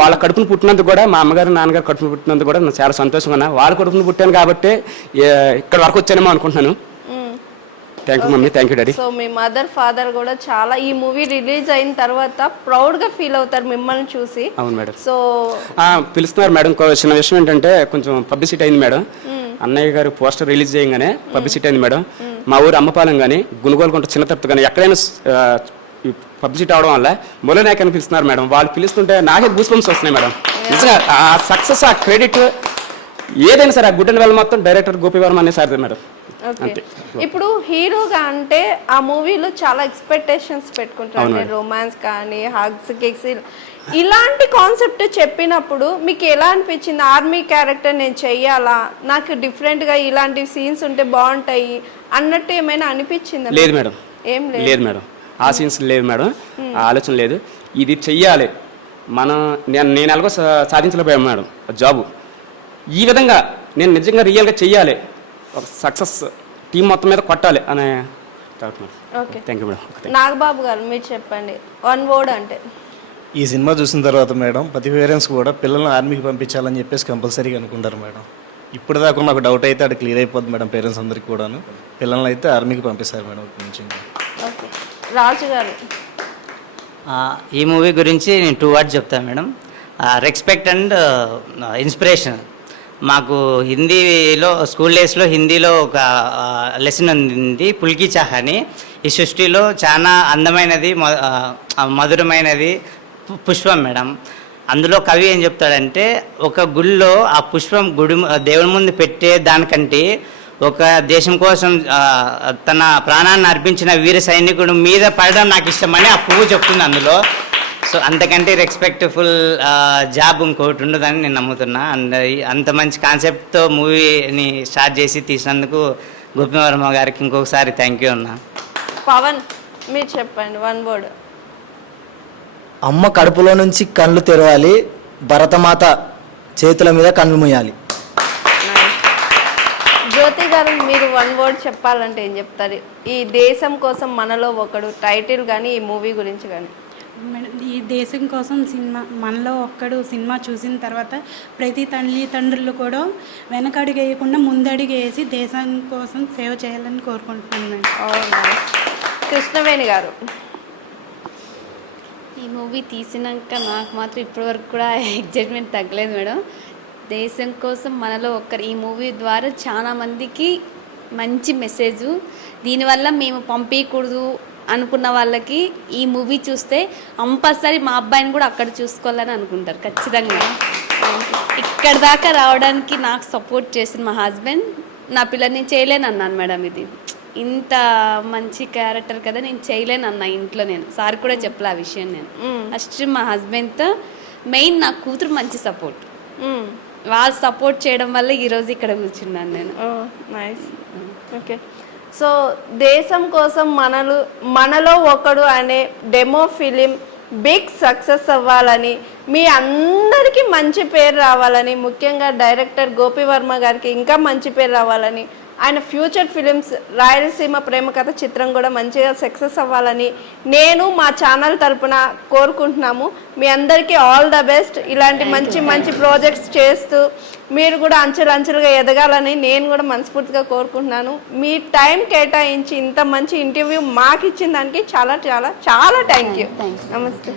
వాళ్ళ కడుపును పుట్టినందుకు కూడా మా అమ్మగారు నాన్నగారు కడుపును పుట్టినందుకు కూడా నాకు చాలా సంతోషంగా ఉన్నా. వాళ్ళ కడుపును పుట్టాను కాబట్టి ఇక్కడ వరకు వచ్చానేమో అనుకుంటున్నాను. Thank you mummy, thank you daddy. So me mother father కూడా చాలా ఈ మూవీ రిలీజ్ అయిన తర్వాత ప్రౌడ్గా ఫీల్ అవుతారు మిమ్మల్ని చూసి. అవును మేడం. సో పిలుస్తున్నారు మేడం. చిన్న విషయం ఏంటంటే కొంచెం పబ్లిసిటీ అయింది మేడం. అన్నయ్య గారు పోస్టర్ రిలీజ్ చేయగానే పబ్లిసిటీ అయింది మేడం. మా ఊరు అమ్మపాలెం కానీ గునుగోలుకుంట చిన్న తప్పు కానీ ఎక్కడైనా పబ్లిసిటీ అవడం వల్ల మురళీనాయక్ అని పిలుస్తున్నారు మేడం. వాళ్ళు పిలుస్తుంటే నాకే గూస్ బంప్స్ వస్తున్నాయి మేడం. నిజంగా ఆ సక్సెస్ ఆ క్రెడిట్ ఏదైనా సరే ఆ గుడ్ అండ్ వెల్ మొత్తం డైరెక్టర్ గోపివర్మ అనే సార్ మేడం. ఇప్పుడు హీరోగా అంటే ఆ మూవీలో చాలా ఎక్స్పెక్టేషన్స్ పెట్టుకుంటారు, రొమాన్స్ కానీ హగ్స్ కేక్స్ ఇలాంటి కాన్సెప్ట్ చెప్పినప్పుడు మీకు ఎలా అనిపించింది? ఆర్మీ క్యారెక్టర్ నేను చెయ్యాలా, నాకు డిఫరెంట్గా ఇలాంటి సీన్స్ ఉంటే బాగుంటాయి అన్నట్టు ఏమైనా అనిపించిందా? లేదు మేడం, ఏం లేదు మేడం, ఆ సీన్స్ లేదు మేడం, ఆ ఆలోచన లేదు. ఇది చెయ్యాలి నేను ఎలాగో సాధించలేకపోయాను మేడం జాబు. ఈ విధంగా నేను నిజంగా రియల్గా చెయ్యాలి, ఒక సక్సెస్ టీం మొత్తం మీద కొట్టాలి అనే థ్యాంక్ యూ మేడం. నాగబాబు గారు మీరు చెప్పండి వన్ వర్డ్ అంటే. ఈ సినిమా చూసిన తర్వాత మేడం ప్రతి పేరెంట్స్ కూడా పిల్లల్ని ఆర్మీకి పంపించాలని చెప్పేసి కంపల్సరీగా అనుకుంటారు మేడం. ఇప్పుడు దాకా నాకు డౌట్ అయితే అది క్లియర్ అయిపోద్ది మేడం. పేరెంట్స్ అందరికీ కూడాను పిల్లల్ని అయితే ఆర్మీకి పంపిస్తారు మేడం ఇప్పటి నుంచి. రాజు గారు ఈ మూవీ గురించి నేను 2 words చెప్తాను మేడం. Respect and inspiration. మాకు హిందీలో స్కూల్ డేస్లో హిందీలో ఒక లెసన్ ఉంది, పుల్కి చాహ్ అని. ఈ సృష్టిలో చాలా అందమైనది మధురమైనది పుష్పం మేడం. అందులో కవి ఏం చెప్తాడంటే ఒక గుళ్ళో ఆ పుష్పం దేవుని ముందు పెట్టే దానికంటే ఒక దేశం కోసం తన ప్రాణాన్ని అర్పించిన వీర సైనికుడు మీద పడడం నాకు ఇష్టమని ఆ పువ్వు చెప్తుంది అందులో. సో అంతకంటే రెస్పెక్ట్ఫుల్ జాబ్ ఇంకోటి ఉండదని నేను నమ్ముతున్నా. అంత మంచి కాన్సెప్ట్తో మూవీని స్టార్ట్ చేసి తీసినందుకు గోపివర్మ గారికి ఇంకొకసారి థ్యాంక్ యూ అన్నా. పవన్ మీరు చెప్పండి వన్ వర్డ్. అమ్మ కడుపులో నుంచి కళ్ళు తెరవాలి, భరతమాత చేతుల మీద కళ్ళు మూయాలి. జ్యోతి గారు మీరు వన్ వర్డ్ చెప్పాలంటే ఏం చెప్తారు? ఈ దేశం కోసం మనలో ఒకడు టైటిల్ కానీ ఈ మూవీ గురించి కానీ. మేడం ఈ దేశం కోసం సినిమా మనలో ఒక్కడు సినిమా చూసిన తర్వాత ప్రతి తల్లిదండ్రులు కూడా వెనకడుగు వేయకుండా ముందడుగు వేసి దేశం కోసం సేవ చేయాలని కోరుకుంటున్నాను మేడం. కృష్ణవేణి గారు ఈ మూవీ తీసినాక నాకు మాత్రం ఇప్పటివరకు కూడా ఎగ్జైట్మెంట్ తగ్గలేదు మేడం. దేశం కోసం మనలో ఒక్కరు ఈ మూవీ ద్వారా చాలా మందికి మంచి మెసేజ్. దీనివల్ల మేము పంపించకూడదు అనుకున్న వాళ్ళకి ఈ మూవీ చూస్తే కంపల్సరీ మా అబ్బాయిని కూడా అక్కడ చూసుకోవాలని అనుకుంటారు ఖచ్చితంగా. ఇక్కడ దాకా రావడానికి నాకు సపోర్ట్ చేసిన మా హస్బెండ్. నా పిల్లలు నేను చేయలేను అన్నాను మేడం, ఇది ఇంత మంచి క్యారెక్టర్ కదా నేను చేయలేను అన్న ఇంట్లో. నేను సార్ కూడా చెప్పలే ఆ విషయం. నేను ఫస్ట్ మా హస్బెండ్తో మెయిన్ నా కూతురు మంచి సపోర్ట్, వాళ్ళు సపోర్ట్ చేయడం వల్ల ఈరోజు ఇక్కడ కూర్చున్నాను నేను. నైస్. ఓకే, సో దేశం కోసం మనలో ఒకడు అనే డెమో ఫిలిం బిగ్ సక్సెస్ అవ్వాలని, మీ అందరికీ మంచి పేరు రావాలని, ముఖ్యంగా డైరెక్టర్ గోపీవర్మ గారికి ఇంకా మంచి పేరు రావాలని, ఆయన ఫ్యూచర్ ఫిలిమ్స్ రాయలసీమ ప్రేమ కథ చిత్రం కూడా మంచిగా సక్సెస్ అవ్వాలని నేను మా ఛానల్ తరపున కోరుకుంటున్నాము. మీ అందరికీ ఆల్ ద బెస్ట్. ఇలాంటి మంచి మంచి ప్రాజెక్ట్స్ చేస్తూ మీరు కూడా అంచెలంచెలుగా ఎదగాలని నేను కూడా మనస్ఫూర్తిగా కోరుకుంటున్నాను. మీ టైం కేటాయించి ఇంత మంచి ఇంటర్వ్యూ మాకు ఇచ్చిన దానికి చాలా చాలా చాలా థ్యాంక్ యూ. నమస్తే.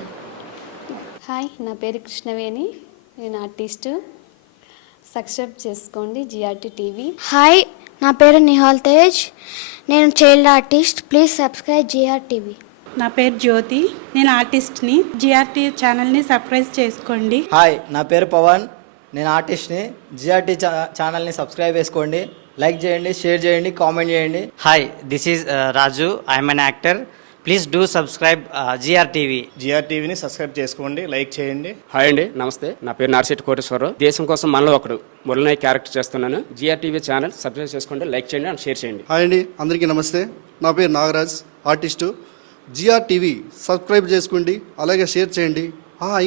హాయ్, నా పేరు కృష్ణవేణి, నేను ఆర్టిస్టు. సబ్స్క్రైబ్ చేసుకోండి జిఆర్టీ టీవీ. హాయ్, నా పేరు నిహాల్ తేజ్, నేను child artist. Please subscribe GR TV. నా పేరు జ్యోతి, నేను ఆర్టిస్ట్ని. జిఆర్టీ ఛానల్ని సబ్స్క్రైబ్ చేసుకోండి. హాయ్, నా పేరు పవన్, నేను ఆర్టిస్ట్ని. జిఆర్టీ ఛానల్ని సబ్స్క్రైబ్ చేసుకోండి, లైక్ చేయండి, షేర్ చేయండి, కామెంట్ చేయండి. Hi, this is Raju, I'm an actor. Please do subscribe GR TV. GR టీవీని సబ్స్క్రైబ్ చేసుకోండి, లైక్ చేయండి. హాయ్ అండి, నమస్తే. నా పేరు నార్శెట్టి కోటేశ్వరరావు. దేశం కోసం మనలో ఒకడు మురళీనాయక్ క్యారెక్టర్ చేస్తున్నాను. జిఆర్ టీవీ ఛానల్ సబ్స్క్రైబ్ చేసుకోండి, లైక్ చేయండి అండ్ షేర్ చేయండి. హాయ్ అండి, అందరికీ నమస్తే. నా పేరు Nagaraj, artist. GR TV subscribe చేసుకోండి, అలాగే షేర్ చేయండి.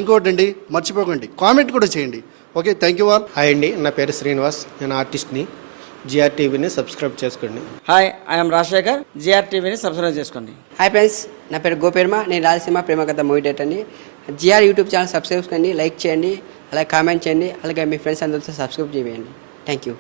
ఇంకోటి అండి, మర్చిపోకండి, కామెంట్ కూడా చేయండి. Okay, thank you all. Hi అండి, నా పేరు శ్రీనివాస్, నేను ఆర్టిస్ట్ని. జిఆర్ టీవీని సబ్స్క్రైబ్ చేసుకోండి. Hi, I'm Rajasekhar. జిఆర్ టీవీని సబ్స్క్రైబ్ చేసుకోండి. హాయ్ ఫ్రెండ్స్, నా పేరు గోపీవర్మ, నేను రాయలసీమ ప్రేమ కథ మూవీ డైరెక్టర్ని. జిఆర్ యూట్యూబ్ ఛానల్ సబ్స్క్రైబ్ చేయండి, లైక్ చేయండి, అలాగే కామెంట్ చేయండి, అలాగే మీ ఫ్రెండ్స్ అందరితో సబ్స్క్రైబ్ చేయండి. Thank you.